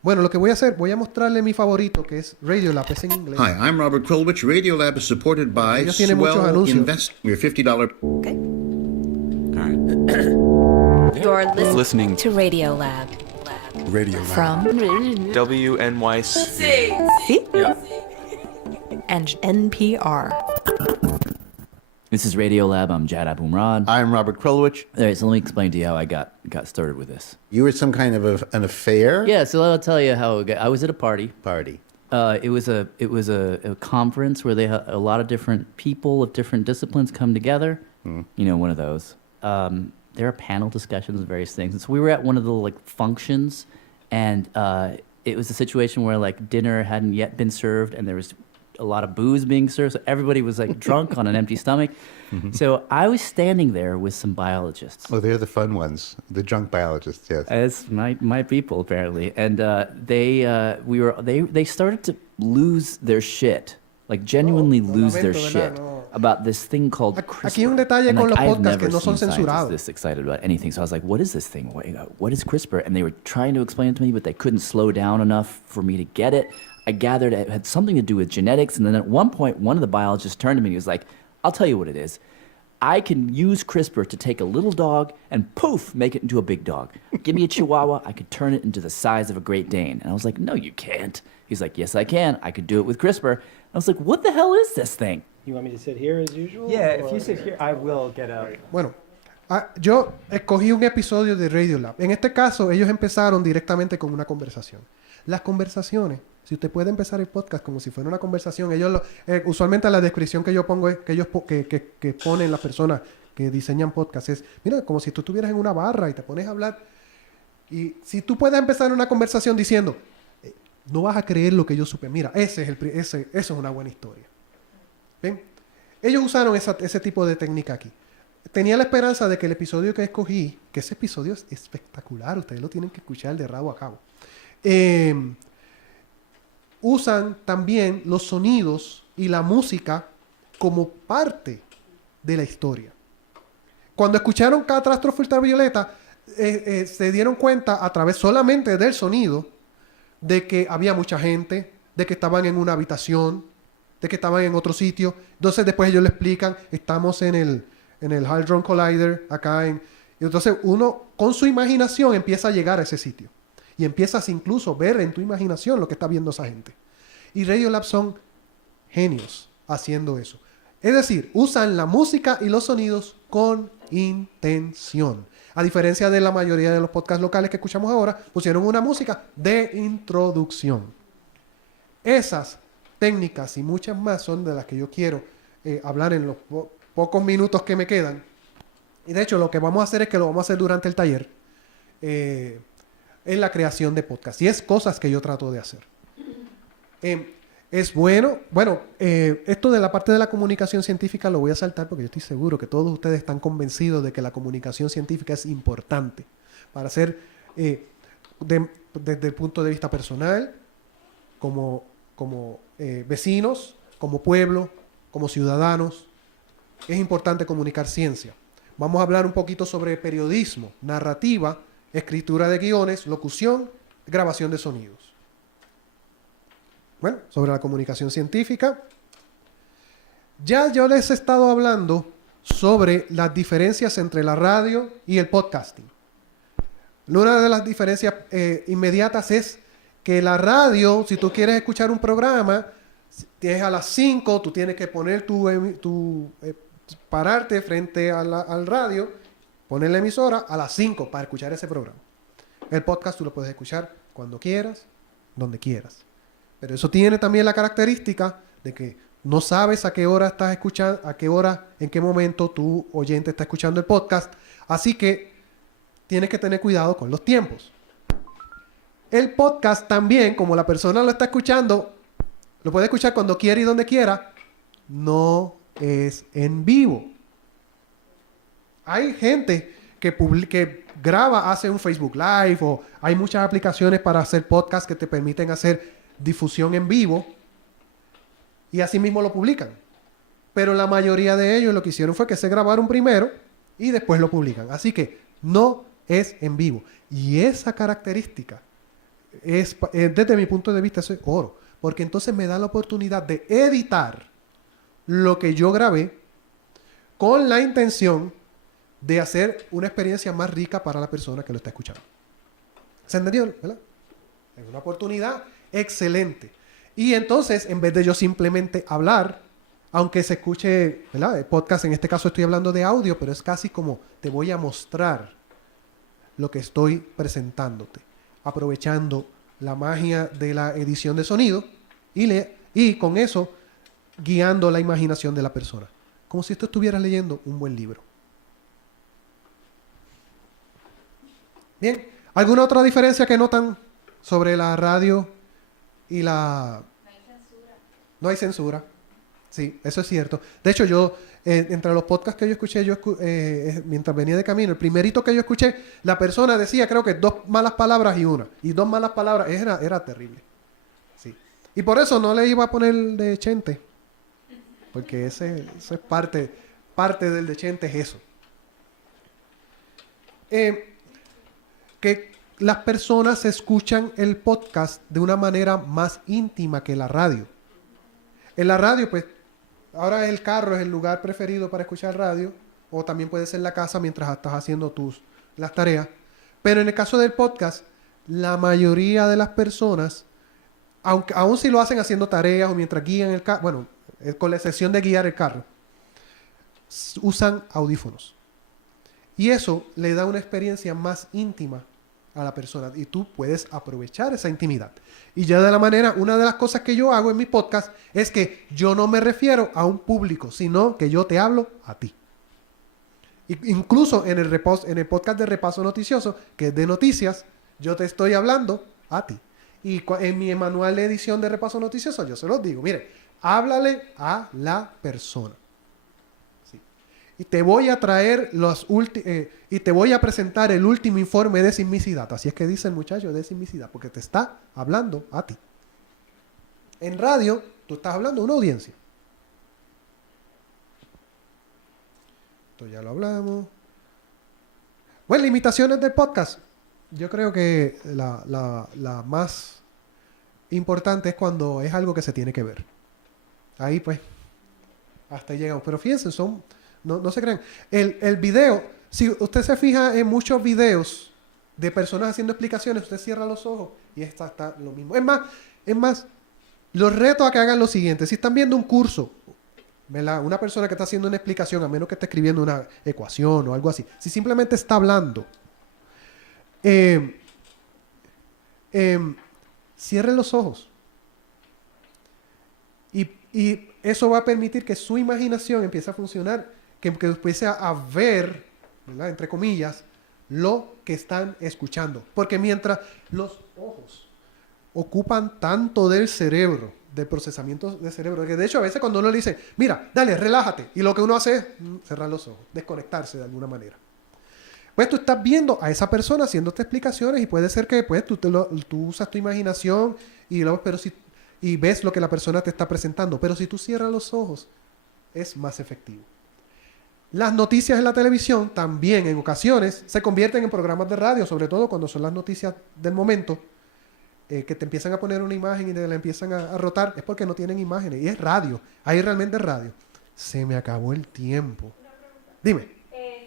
Bueno, lo que voy a hacer, voy a mostrarle mi favorito, que es Radiolab, es en inglés. Hi, I'm Robert Krulwich. Radiolab is supported by Ellos tienen muchos Swell anuncios. Invest. Your $50. You're listening to Radiolab. Radiolab. From WNYC. Yeah. And NPR. This is Radiolab. I'm Jad Abumrad. I'm Robert Krulwich. All right, so let me explain to you how I got started with this. You were some kind of an affair? Yeah, so I'll tell you how it got. I was at a party. Party. It was a conference where they had a lot of different people of different disciplines come together. You know, one of those. There are panel discussions of various things. And so we were at one of the like functions, and it was a situation where like dinner hadn't yet been served, and there was a lot of booze being served, so everybody was like drunk on an empty stomach. So I was standing there with some biologists. Oh, they're the fun ones, the drunk biologists. Yes, as my people apparently, and they started to lose their shit, like genuinely lose their shit about this thing called CRISPR. Aquí un detalle And, con like, los I've podcasts never que no son seen scientists censurados. this excited about anything, so I was like, "What is this thing? What is CRISPR?" And they were trying to explain it to me, but they couldn't slow down enough for me to get it. I gathered it had something to do with genetics, and then at one point, one of the biologists turned to me and he was like, "I'll tell you what it is. I can use CRISPR to take a little dog and poof, make it into a big dog. Give me a Chihuahua, I could turn it into the size of a Great Dane." And I was like, "No, you can't." He's like, "Yes, I can. I could do it with CRISPR." I was like, "What the hell is this thing?" You want me to sit here as usual? Yeah, if you sit here, I will get up. Bueno, yo escogí un episodio de Radiolab. En este caso, ellos empezaron directamente con una conversación. Las conversaciones, si usted puede empezar el podcast como si fuera una conversación, usualmente la descripción que yo pongo es que ponen las personas que diseñan podcast es, mira, como si tú estuvieras en una barra y te pones a hablar. Y si tú puedes empezar una conversación diciendo, no vas a creer lo que yo supe. Mira, eso es una buena historia. ¿Ven? Ellos usaron ese tipo de técnica aquí. Tenía la esperanza de que el episodio que escogí, que ese episodio es espectacular, ustedes lo tienen que escuchar de rabo a cabo. Usan también los sonidos y la música como parte de la historia. Cuando escucharon Catástrofe Ultravioleta, se dieron cuenta a través solamente del sonido de que había mucha gente, de que estaban en una habitación, de que estaban en otro sitio. Entonces después ellos le explican, estamos en el Hadron Collider, entonces uno con su imaginación empieza a llegar a ese sitio. Y empiezas incluso a ver en tu imaginación lo que está viendo esa gente. Y Radiolab son genios haciendo eso. Es decir, usan la música y los sonidos con intención. A diferencia de la mayoría de los podcasts locales que escuchamos ahora, pusieron una música de introducción. Esas técnicas y muchas más son de las que yo quiero hablar en los pocos minutos que me quedan. Y de hecho, lo que vamos a hacer es que lo vamos a hacer durante el taller. En la creación de podcast. Y es cosas que yo trato de hacer. Es bueno, esto de la parte de la comunicación científica lo voy a saltar porque yo estoy seguro que todos ustedes están convencidos de que la comunicación científica es importante para hacer desde el punto de vista personal, como vecinos, como pueblo, como ciudadanos. Es importante comunicar ciencia. Vamos a hablar un poquito sobre periodismo, narrativa, escritura de guiones, locución grabación de sonidos. Bueno, sobre la comunicación científica. Ya yo les he estado hablando sobre las diferencias entre la radio y el podcasting. Una de las diferencias inmediatas es que la radio, si tú quieres escuchar un programa, es a las 5, tú tienes que poner pararte frente al radio, poner la emisora a las 5 para escuchar ese programa. El podcast tú lo puedes escuchar cuando quieras, donde quieras. Pero eso tiene también la característica de que no sabes a qué hora estás escuchando, en qué momento tu oyente está escuchando el podcast. Así que tienes que tener cuidado con los tiempos. El podcast también, como la persona lo está escuchando, lo puede escuchar cuando quiera y donde quiera. No es en vivo. Hay gente que graba, hace un Facebook Live, o hay muchas aplicaciones para hacer podcast que te permiten hacer difusión en vivo y así mismo lo publican. Pero la mayoría de ellos lo que hicieron fue que se grabaron primero y después lo publican. Así que no es en vivo. Y esa característica es, desde mi punto de vista, eso es oro. Porque entonces me da la oportunidad de editar lo que yo grabé con la intención de hacer una experiencia más rica para la persona que lo está escuchando. ¿Se entendió? ¿Verdad? Es una oportunidad excelente. Y entonces, en vez de yo simplemente hablar, aunque se escuche, ¿verdad? El podcast, en este caso estoy hablando de audio, pero es casi como te voy a mostrar lo que estoy presentándote, aprovechando la magia de la edición de sonido y con eso guiando la imaginación de la persona. Como si tú estuvieras leyendo un buen libro. Bien, ¿alguna otra diferencia que notan sobre la radio y la... No hay censura. No hay censura. Sí, eso es cierto. De hecho, yo, entre los podcasts que yo escuché, mientras venía de camino, el primerito que yo escuché, la persona decía, creo que 2 malas palabras y una. Y 2 malas palabras, era terrible. Sí. Y por eso no le iba a poner de Chente. Porque eso es parte del de Chente, es eso. Que las personas escuchan el podcast de una manera más íntima que la radio. En la radio, pues, ahora el carro es el lugar preferido para escuchar radio, o también puede ser la casa mientras estás haciendo las tareas. Pero en el caso del podcast, la mayoría de las personas, aun si lo hacen haciendo tareas o mientras guían el carro, bueno, con la excepción de guiar el carro, usan audífonos. Y eso le da una experiencia más íntima a la persona y tú puedes aprovechar esa intimidad. Y ya una de las cosas que yo hago en mi podcast es que yo no me refiero a un público, sino que yo te hablo a ti. Incluso en el podcast de Repaso Noticioso, que es de noticias, yo te estoy hablando a ti. Y en mi manual de edición de Repaso Noticioso yo se los digo, mire, háblale a la persona. Y te voy a traer y te voy a presentar el último informe de sismicidad. Así es que dice el muchacho de sismicidad, porque te está hablando a ti. En radio, tú estás hablando a una audiencia. Esto ya lo hablamos. Bueno, limitaciones del podcast. Yo creo que la más importante es cuando es algo que se tiene que ver. Ahí pues, hasta ahí llegamos. Pero fíjense, no se crean. El video, si usted se fija en muchos videos de personas haciendo explicaciones, usted cierra los ojos y está lo mismo. Es más, los reto a que hagan lo siguiente. Si están viendo un curso, ¿verdad? Una persona que está haciendo una explicación, a menos que esté escribiendo una ecuación o algo así, si simplemente está hablando, cierren los ojos. Y eso va a permitir que su imaginación empiece a funcionar, que empiece a ver, ¿verdad? Entre comillas, lo que están escuchando. Porque mientras los ojos ocupan tanto del cerebro, del procesamiento del cerebro, que de hecho a veces cuando uno le dice, mira, dale, relájate, y lo que uno hace es cerrar los ojos, desconectarse de alguna manera. Pues tú estás viendo a esa persona haciéndote explicaciones y puede ser que pues, tú usas tu imaginación y ves lo que la persona te está presentando. Pero si tú cierras los ojos, es más efectivo. Las noticias en la televisión también en ocasiones se convierten en programas de radio, sobre todo cuando son las noticias del momento. que te empiezan a poner una imagen y te la empiezan a rotar, es porque no tienen imágenes. Y es radio. Ahí realmente es radio. Se me acabó el tiempo. Dime.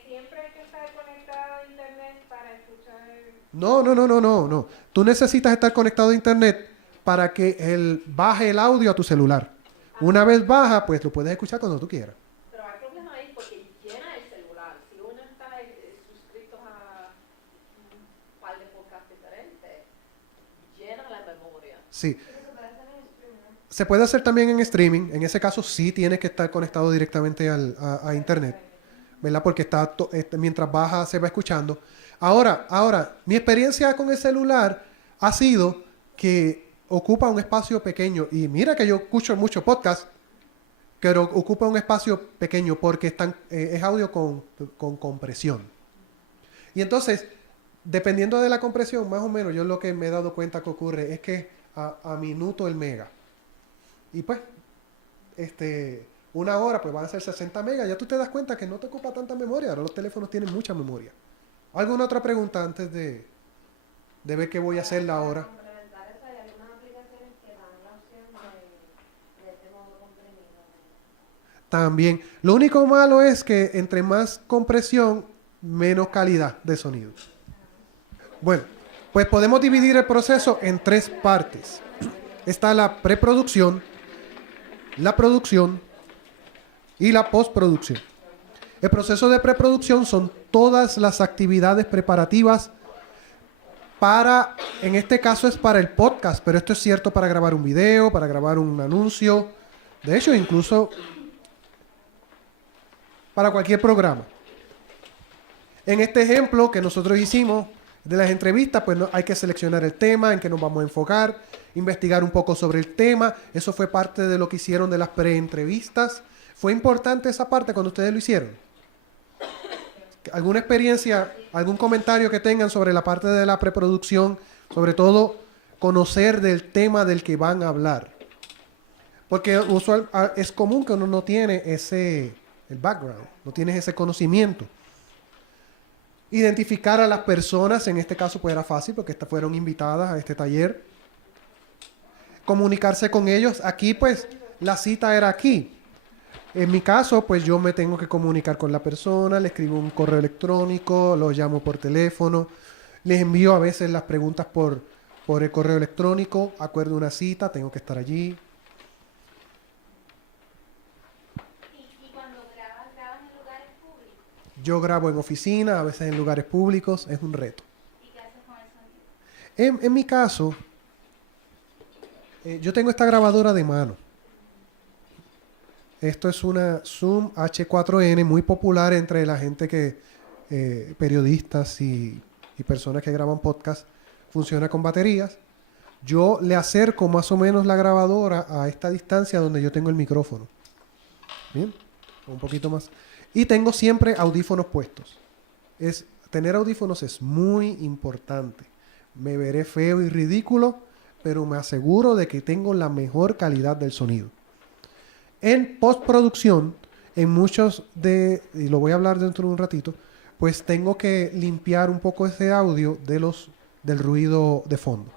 ¿Siempre hay que estar conectado a internet para escuchar? No. Tú necesitas estar conectado a internet para que baje el audio a tu celular. Una vez baja, pues lo puedes escuchar cuando tú quieras. Pero hay problema ahí porque llena el celular. Si uno está suscrito a un par de podcasts diferentes, llena la memoria. Sí. Se puede hacer también en streaming. En ese caso sí tienes que estar conectado directamente a internet, ¿verdad? Porque mientras baja se va escuchando. Ahora, mi experiencia con el celular ha sido que ocupa un espacio pequeño. Y mira que yo escucho mucho podcast, pero ocupa un espacio pequeño porque es audio con compresión. Y entonces, dependiendo de la compresión, más o menos, yo lo que me he dado cuenta que ocurre es que a minuto el mega. Y pues, 1 hora, pues van a ser 60 megas. Ya tú te das cuenta que no te ocupa tanta memoria. Ahora los teléfonos tienen mucha memoria. ¿Alguna otra pregunta antes de ver qué voy a hacer ahora? También. Lo único malo es que entre más compresión, menos calidad de sonido. Bueno, pues podemos dividir el proceso en 3 partes. Está la preproducción, la producción y la postproducción. El proceso de preproducción son todas las actividades preparativas en este caso es para el podcast, pero esto es cierto para grabar un video, para grabar un anuncio, de hecho incluso para cualquier programa. En este ejemplo que nosotros hicimos de las entrevistas, pues hay que seleccionar el tema en que nos vamos a enfocar, investigar un poco sobre el tema. Eso fue parte de lo que hicieron de las preentrevistas. ¿Fue importante esa parte cuando ustedes lo hicieron? ¿Alguna experiencia, algún comentario que tengan sobre la parte de la preproducción? Sobre todo, conocer del tema del que van a hablar. Porque es común que uno no tiene el background, no tienes ese conocimiento. Identificar a las personas, en este caso pues era fácil porque estas fueron invitadas a este taller. Comunicarse con ellos. Aquí pues la cita era aquí. En mi caso pues yo me tengo que comunicar con la persona, le escribo un correo electrónico, lo llamo por teléfono, les envío a veces las preguntas por el correo electrónico, acuerdo una cita, tengo que estar allí. Yo grabo en oficina, a veces en lugares públicos, es un reto. ¿Y qué haces con el sonido? En mi caso, yo tengo esta grabadora de mano. Esto es una Zoom H4n muy popular entre la gente periodistas y personas que graban podcast. Funciona con baterías. Yo le acerco más o menos la grabadora a esta distancia donde yo tengo el micrófono. Bien, un poquito más. Y tengo siempre audífonos puestos. Tener audífonos es muy importante. Me veré feo y ridículo, pero me aseguro de que tengo la mejor calidad del sonido. En postproducción, en muchos y lo voy a hablar dentro de un ratito, pues tengo que limpiar un poco ese audio del ruido de fondo.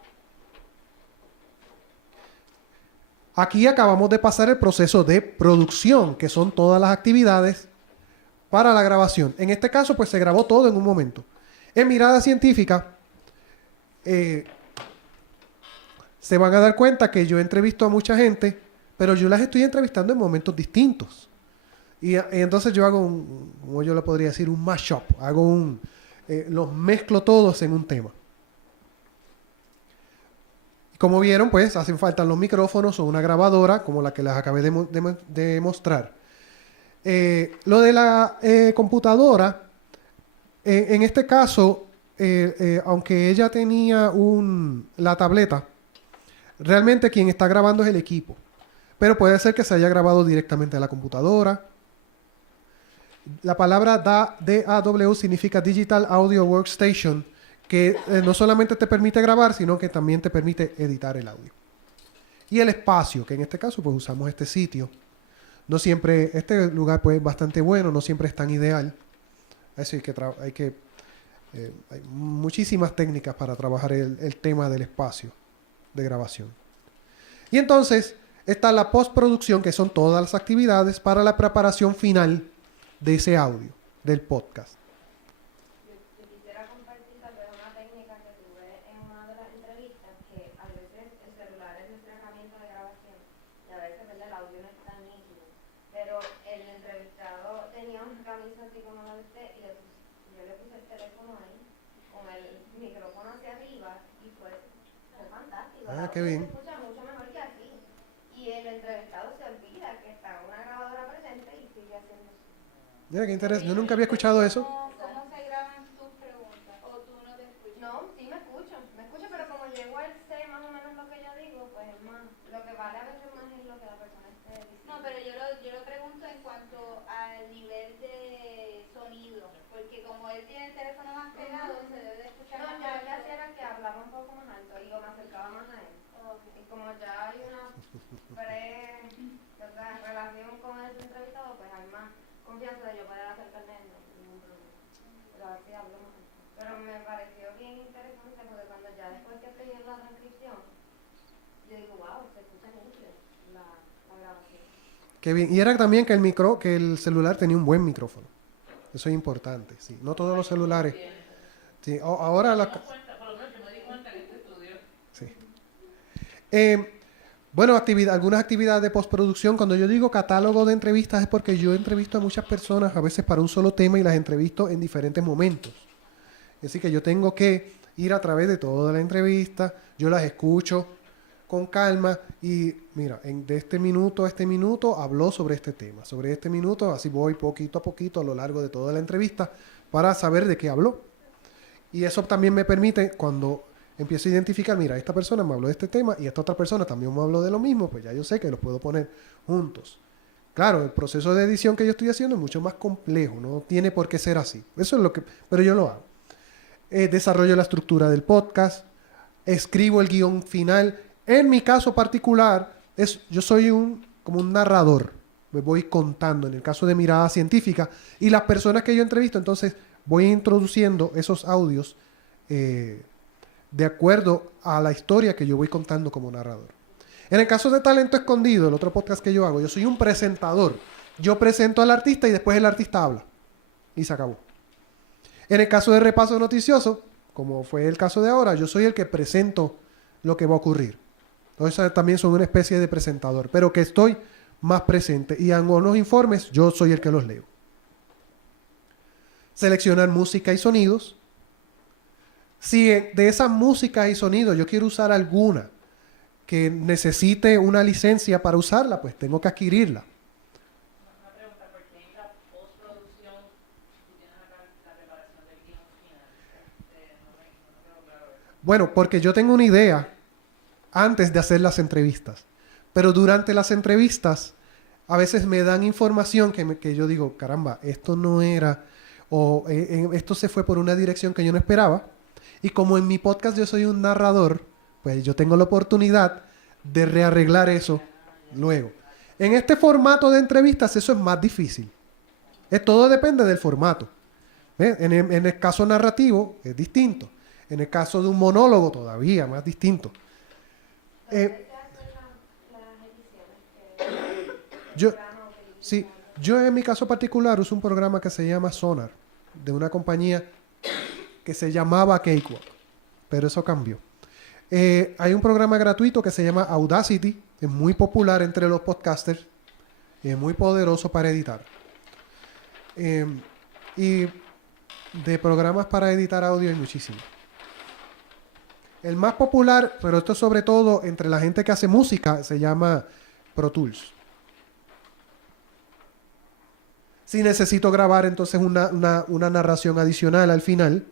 Aquí acabamos de pasar el proceso de producción, que son todas las actividades para la grabación. En este caso, pues se grabó todo en un momento. En Mirada Científica, se van a dar cuenta que yo entrevisto a mucha gente, pero yo las estoy entrevistando en momentos distintos. Y entonces yo hago como yo le podría decir, un mashup. Los mezclo todos en un tema. Como vieron, pues hacen falta los micrófonos o una grabadora, como la que les acabé de mostrar. Lo de la computadora, en este caso, aunque ella tenía la tableta, realmente quien está grabando es el equipo. Pero puede ser que se haya grabado directamente a la computadora. La palabra DAW significa Digital Audio Workstation, que no solamente te permite grabar, sino que también te permite editar el audio. Y el espacio, que en este caso pues usamos este sitio. No siempre, este lugar pues es bastante bueno, no siempre es tan ideal. Así que hay muchísimas técnicas para trabajar el tema del espacio. de grabación. Y entonces está la postproducción, que son todas las actividades para la preparación final de ese audio, del podcast. Yo quisiera compartir tal vez una técnica que tuve en una de las entrevistas, que a veces el celular es nuestra herramienta de grabación y a veces, ¿verdad?, el audio no es tan nítido. Pero el entrevistado tenía una camisa así como la de usted y yo le puse el teléfono ahí con el micrófono hacia arriba y fue fantástico. Ah, qué bien. Se escucha mucho mejor que así. Y el entrevistado se olvida que está una grabadora presente y sigue haciendo eso. Mira qué interesante. Yo nunca había escuchado eso. ¿Cómo se graban tus preguntas? ¿O tú no te escuchas? No, sí me escucho, pero como llego al sé más o menos lo que yo digo, pues es más, lo que vale a veces más es lo que la persona esté diciendo. No, pero yo lo pregunto en cuanto al nivel de sonido, porque como él tiene el teléfono más pegado, se debe de escuchar más. No, yo lo que hacía era que hablaba un poco más alto y yo me acercaba más a él. Y como ya hay una relación con el entrevistado, pues hay más confianza de yo poder acercarme a él, no hay ningún problema. Pero así hablo más. Pero me pareció bien interesante porque cuando ya después que estoy en la transcripción, yo digo, wow, se escucha mucho la grabación. Qué bien. Y era también que el celular tenía un buen micrófono. Eso es importante, sí. No todos los celulares. Sí. Ahora la... Sí. Bueno, algunas actividades de postproducción. Cuando yo digo catálogo de entrevistas es porque yo entrevisto a muchas personas a veces para un solo tema y las entrevisto en diferentes momentos. Así que yo tengo que ir a través de toda la entrevista, yo las escucho con calma y mira, de este minuto a este minuto habló sobre este tema, sobre este minuto, así voy poquito a poquito a lo largo de toda la entrevista para saber de qué habló. Y eso también me permite, cuando empiezo a identificar, mira, esta persona me habló de este tema y esta otra persona también me habló de lo mismo, pues ya yo sé que los puedo poner juntos. Claro, el proceso de edición que yo estoy haciendo es mucho más complejo, no tiene por qué ser así. Eso es lo que, pero yo lo hago. Desarrollo la estructura del podcast, escribo el guión final. En mi caso particular, yo soy como un narrador, me voy contando, en el caso de Mirada Científica, y las personas que yo entrevisto, entonces voy introduciendo esos audios de acuerdo a la historia que yo voy contando como narrador. En el caso de Talento Escondido, el otro podcast que yo hago, yo soy un presentador. Yo presento al artista y después el artista habla. Y se acabó. En el caso de Repaso Noticioso, como fue el caso de ahora, yo soy el que presento lo que va a ocurrir. Entonces también soy una especie de presentador, pero que estoy más presente. Y en algunos informes yo soy el que los leo. Seleccionar música y sonidos. Si de esas músicas y sonidos yo quiero usar alguna que necesite una licencia para usarla, pues tengo que adquirirla. Una pregunta, ¿por qué en la postproducción tú tienes acá la preparación del guión final? No me quedó claro eso. Bueno, porque yo tengo una idea antes de hacer las entrevistas, pero durante las entrevistas a veces me dan información que yo digo, caramba, esto no era, o esto se fue por una dirección que yo no esperaba, y como en mi podcast yo soy un narrador, pues yo tengo la oportunidad de rearreglar eso luego. En este formato de entrevistas eso es más difícil. Todo depende del formato. En el caso narrativo es distinto. En el caso de un monólogo todavía más distinto. Yo en mi caso particular uso un programa que se llama Sonar, de una compañía que se llamaba Cakewalk, pero eso cambió. Hay un programa gratuito que se llama Audacity, es muy popular entre los podcasters, es muy poderoso para editar. Y de programas para editar audio hay muchísimos. El más popular, pero esto sobre todo entre la gente que hace música, se llama Pro Tools. Si necesito grabar entonces una narración adicional al final,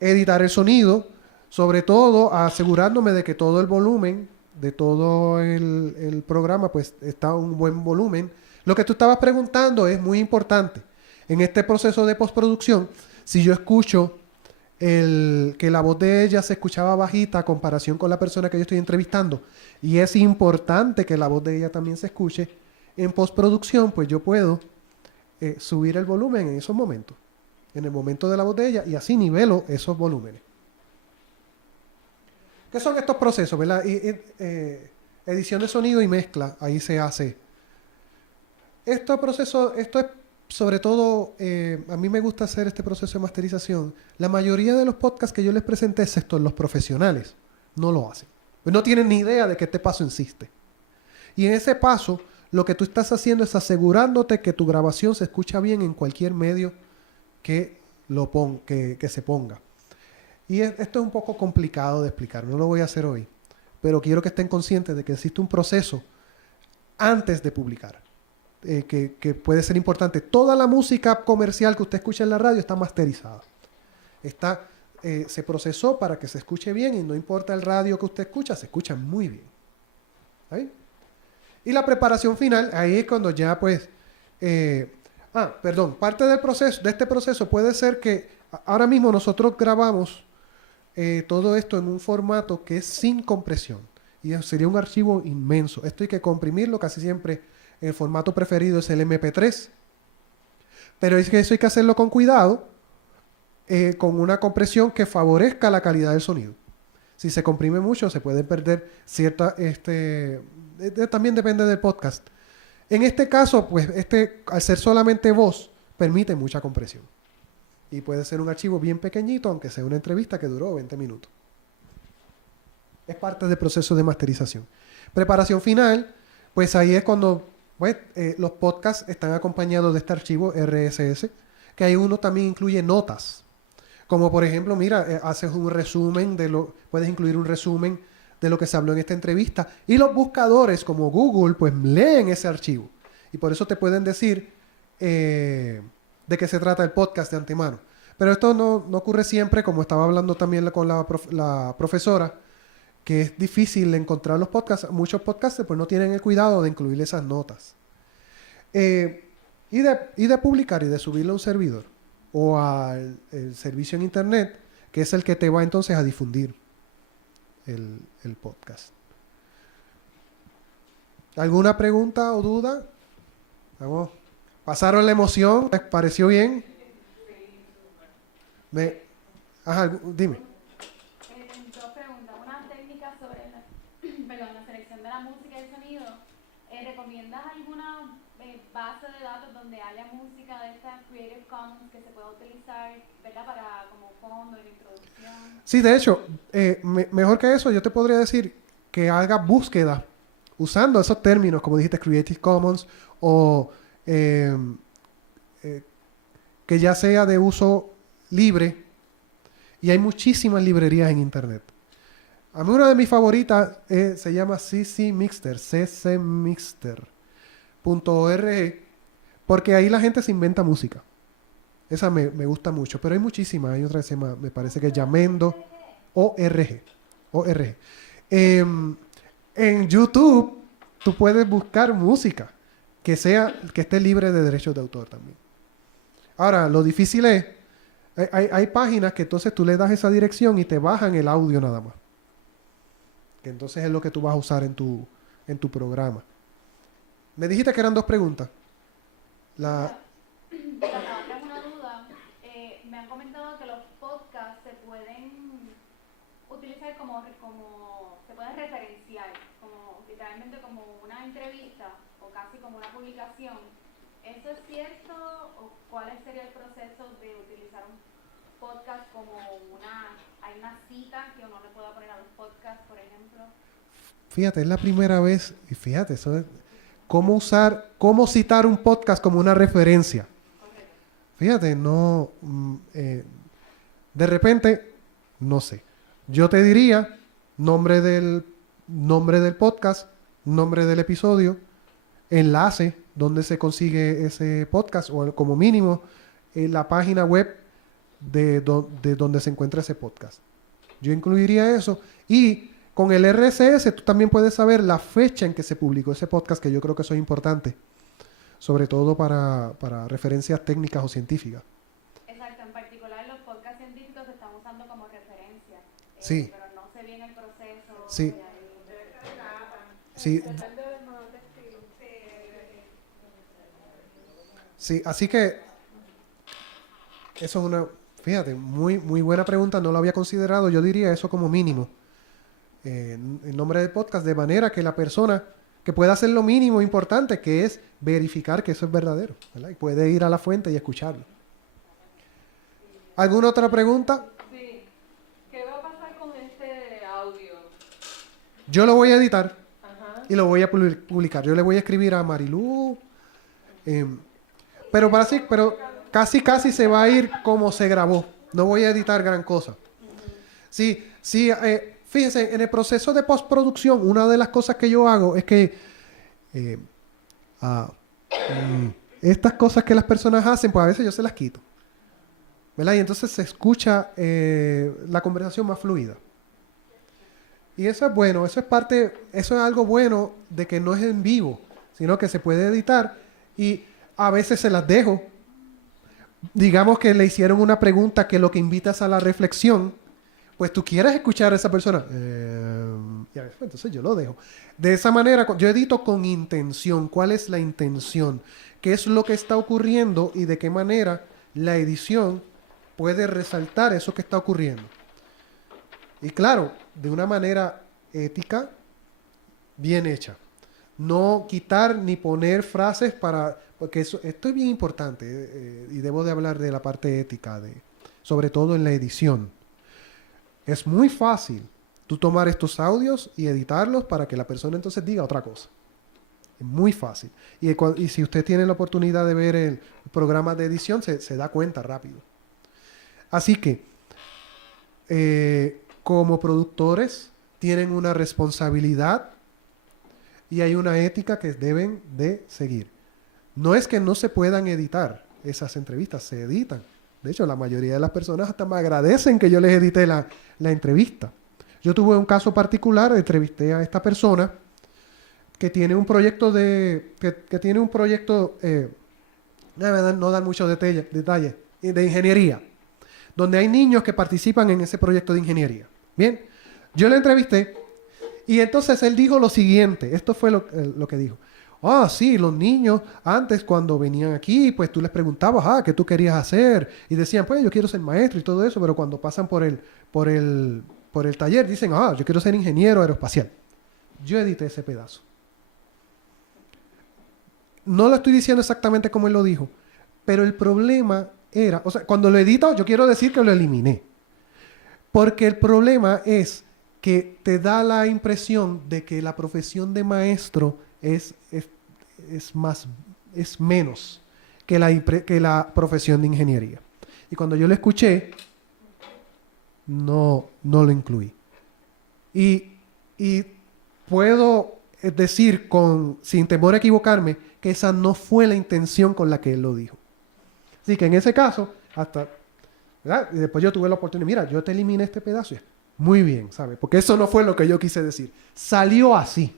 editar el sonido, sobre todo asegurándome de que todo el volumen de todo el programa pues está a un buen volumen. Lo que tú estabas preguntando es muy importante. En este proceso de postproducción, si yo escucho que la voz de ella se escuchaba bajita a comparación con la persona que yo estoy entrevistando, y es importante que la voz de ella también se escuche, en postproducción pues yo puedo subir el volumen en esos momentos, en el momento de la voz de ella, y así nivelo esos volúmenes. ¿Qué son estos procesos, verdad? Edición de sonido y mezcla, ahí se hace. Esto es sobre todo, a mí me gusta hacer este proceso de masterización. La mayoría de los podcasts que yo les presenté, excepto los profesionales, no lo hacen. No tienen ni idea de que este paso existe. Y en ese paso, lo que tú estás haciendo es asegurándote que tu grabación se escucha bien en cualquier medio que se ponga. Y esto es un poco complicado de explicar, no lo voy a hacer hoy. Pero quiero que estén conscientes de que existe un proceso antes de publicar. Que puede ser importante. Toda la música comercial que usted escucha en la radio está masterizada. Se procesó para que se escuche bien y no importa el radio que usted escucha, se escucha muy bien. ¿Ahí? Y la preparación final, ahí es cuando ya pues... parte del proceso, de este proceso puede ser que ahora mismo nosotros grabamos todo esto en un formato que es sin compresión. Y sería un archivo inmenso. Esto hay que comprimirlo casi siempre. El formato preferido es el MP3. Pero es que eso hay que hacerlo con cuidado, con una compresión que favorezca la calidad del sonido. Si se comprime mucho, se puede perder cierta... también depende del podcast. En este caso, pues, al ser solamente voz, permite mucha compresión. Y puede ser un archivo bien pequeñito, aunque sea una entrevista que duró 20 minutos. Es parte del proceso de masterización. Preparación final, pues ahí es cuando los podcasts están acompañados de este archivo RSS, que ahí uno también incluye notas. Como por ejemplo, mira, haces un resumen puedes incluir un resumen de lo que se habló en esta entrevista. Y los buscadores como Google, pues leen ese archivo. Y por eso te pueden decir de qué se trata el podcast de antemano. Pero esto no ocurre siempre, como estaba hablando también con la profesora, que es difícil encontrar los podcasts. Muchos podcasters pues no tienen el cuidado de incluir esas notas. Y de publicar y de subirlo a un servidor o al servicio en internet, que es el que te va entonces a difundir el podcast. ¿Alguna pregunta o duda? Vamos. ¿Pasaron la emoción? ¿Les pareció bien? Dime. Dos preguntas. Una técnica sobre la selección de la música y el sonido. ¿Recomiendas alguna base de datos donde haya música de estas Creative Commons que se pueda utilizar, ¿verdad? Para como fondo y introducción? Sí, de hecho, mejor que eso, yo te podría decir que haga búsqueda usando esos términos, como dijiste, Creative Commons, o que ya sea de uso libre. Y hay muchísimas librerías en internet. A mí una de mis favoritas se llama ccmixter.org, porque ahí la gente se inventa música. Esa me gusta mucho, pero hay muchísimas. Hay otra que se llama, me parece que es Yamendo, ORG. En YouTube tú puedes buscar música que esté libre de derechos de autor también. Ahora, lo difícil es, hay páginas que entonces tú le das esa dirección y te bajan el audio nada más. Que entonces es lo que tú vas a usar en tu programa. Me dijiste que eran dos preguntas. La otra es una duda. Me han comentado que los podcasts se pueden utilizar como se pueden referenciar, como literalmente como una entrevista o casi como una publicación. ¿Eso es cierto o cuál sería el proceso de utilizar un podcast como hay una cita que uno le pueda poner a los podcasts, por ejemplo? Fíjate, es la primera vez, y fíjate, eso es cómo citar un podcast como una referencia. Fíjate, de repente, no sé. Yo te diría nombre del podcast, nombre del episodio, enlace donde se consigue ese podcast, o como mínimo en la página web de donde se encuentra ese podcast. Yo incluiría eso. Y con el RSS tú también puedes saber la fecha en que se publicó ese podcast, que yo creo que eso es importante, sobre todo para referencias técnicas o científicas. Exacto, en particular los podcasts científicos se están usando como referencia. Sí. Pero no sé bien el proceso. Sí. Sí. Sí, así que eso es una, fíjate, muy, muy buena pregunta, no lo había considerado, yo diría eso como mínimo. el nombre del podcast, de manera que la persona que pueda hacer lo mínimo importante, que es verificar que eso es verdadero, ¿verdad? Y puede ir a la fuente y escucharlo. ¿Alguna otra pregunta? Sí. ¿Qué va a pasar con este audio? Yo lo voy a editar. Ajá. Y lo voy a publicar. Yo le voy a escribir a Marilú. Pero casi se va a ir como se grabó. No voy a editar gran cosa. Sí, fíjense, en el proceso de postproducción, una de las cosas que yo hago es que estas cosas que las personas hacen, pues a veces yo se las quito, ¿verdad? Y entonces se escucha la conversación más fluida. Y eso es bueno, eso es algo bueno de que no es en vivo, sino que se puede editar, y a veces se las dejo. Digamos que le hicieron una pregunta que lo que invitas a la reflexión, pues tú quieres escuchar a esa persona. Y a veces, entonces yo lo dejo. De esa manera, yo edito con intención. ¿Cuál es la intención? ¿Qué es lo que está ocurriendo y de qué manera la edición puede resaltar eso que está ocurriendo? Y claro, de una manera ética, bien hecha. No quitar ni poner frases porque esto es bien importante, y debo de hablar de la parte ética, sobre todo en la edición. Es muy fácil tú tomar estos audios y editarlos para que la persona entonces diga otra cosa. Es muy fácil. Y si usted tiene la oportunidad de ver el programa de edición, se da cuenta rápido. Así que, como productores, tienen una responsabilidad y hay una ética que deben de seguir. No es que no se puedan editar esas entrevistas, se editan. De hecho, la mayoría de las personas hasta me agradecen que yo les edite la entrevista. Yo tuve un caso particular, entrevisté a esta persona que tiene un proyecto no dan muchos detalles, de ingeniería, donde hay niños que participan en ese proyecto de ingeniería. Bien, yo le entrevisté y entonces él dijo lo siguiente, esto fue lo que dijo. Sí, los niños antes cuando venían aquí, pues tú les preguntabas, ¿qué tú querías hacer? Y decían, pues yo quiero ser maestro y todo eso, pero cuando pasan por el taller dicen, yo quiero ser ingeniero aeroespacial. Yo edité ese pedazo. No lo estoy diciendo exactamente como él lo dijo, pero el problema era, cuando lo edito, yo quiero decir que lo eliminé. Porque el problema es que te da la impresión de que la profesión de maestro es menos que la profesión de ingeniería. Y cuando yo lo escuché, no lo incluí. Y puedo decir sin temor a equivocarme que esa no fue la intención con la que él lo dijo. Así que en ese caso, ¿verdad? Y después yo tuve la oportunidad, mira, yo te eliminé este pedazo. Muy bien, ¿sabes? Porque eso no fue lo que yo quise decir. Salió así,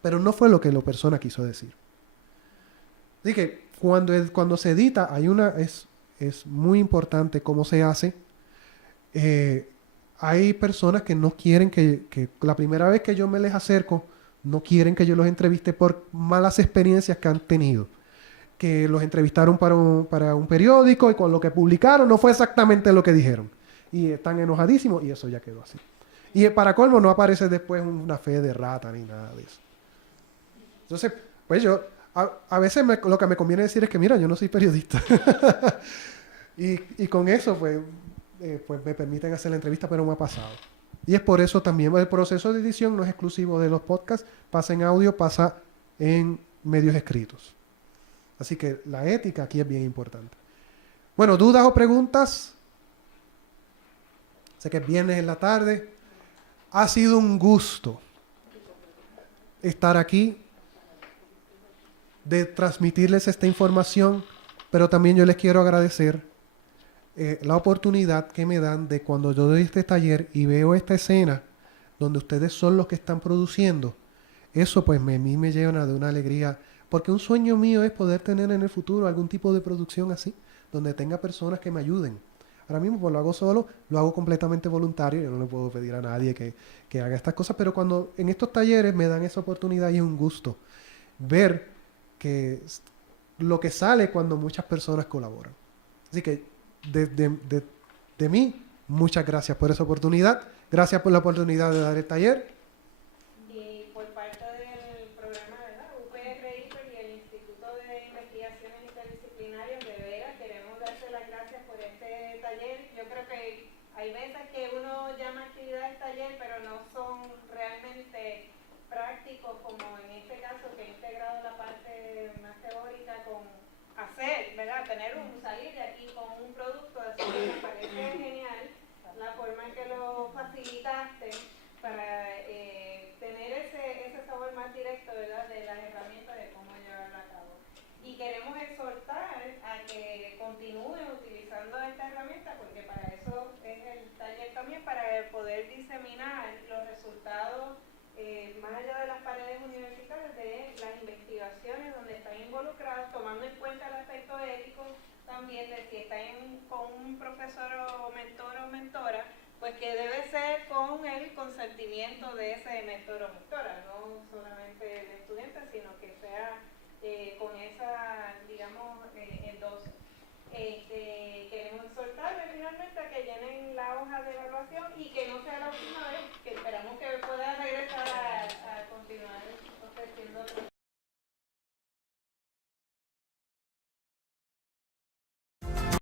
pero no fue lo que la persona quiso decir. Así que cuando se edita, es muy importante cómo se hace. Hay personas que no quieren que la primera vez que yo me les acerco, no quieren que yo los entreviste por malas experiencias que han tenido. Que los entrevistaron para un periódico y con lo que publicaron no fue exactamente lo que dijeron. Y están enojadísimos y eso ya quedó así. Y para colmo no aparece después una fe de rata ni nada de eso. Entonces, pues yo, a veces lo que me conviene decir es que mira, yo no soy periodista. y con eso pues me permiten hacer la entrevista, pero me ha pasado. Y es por eso también el proceso de edición no es exclusivo de los podcasts, pasa en audio, pasa en medios escritos. Así que la ética aquí es bien importante. Bueno, ¿dudas o preguntas? Sé que es viernes en la tarde. Ha sido un gusto estar aquí, de transmitirles esta información, pero también yo les quiero agradecer la oportunidad que me dan de cuando yo doy este taller y veo esta escena donde ustedes son los que están produciendo. Eso pues a mí me llena de una alegría, porque un sueño mío es poder tener en el futuro algún tipo de producción así, donde tenga personas que me ayuden. Ahora mismo pues lo hago solo, lo hago completamente voluntario, yo no le puedo pedir a nadie que haga estas cosas, pero cuando en estos talleres me dan esa oportunidad y es un gusto ver que lo que sale cuando muchas personas colaboran. Así que de mí, muchas gracias por esa oportunidad, gracias por la oportunidad de dar el taller creo que hay veces que uno llama actividades taller, pero no son realmente prácticos, como en este caso que he integrado la parte más teórica con hacer, ¿verdad? Salir de aquí con un producto, así que me parece genial la forma en que lo facilitaste para tener ese sabor más directo, ¿verdad? De las herramientas de cómo llevarlo a cabo. Y queremos exhortar a que continúen utilizando esta herramienta, porque para eso es el taller también, para poder diseminar los resultados más allá de las paredes universitarias de las investigaciones donde están involucrados, tomando en cuenta el aspecto ético también de si están con un profesor o mentora, pues que debe ser con el consentimiento de ese mentor o mentora, no solamente el estudiante, sino que sea con esa, digamos, endoso. Queremos exhortarles finalmente a que llenen la hoja de evaluación y que no sea la última vez, que esperamos que pueda regresar a continuar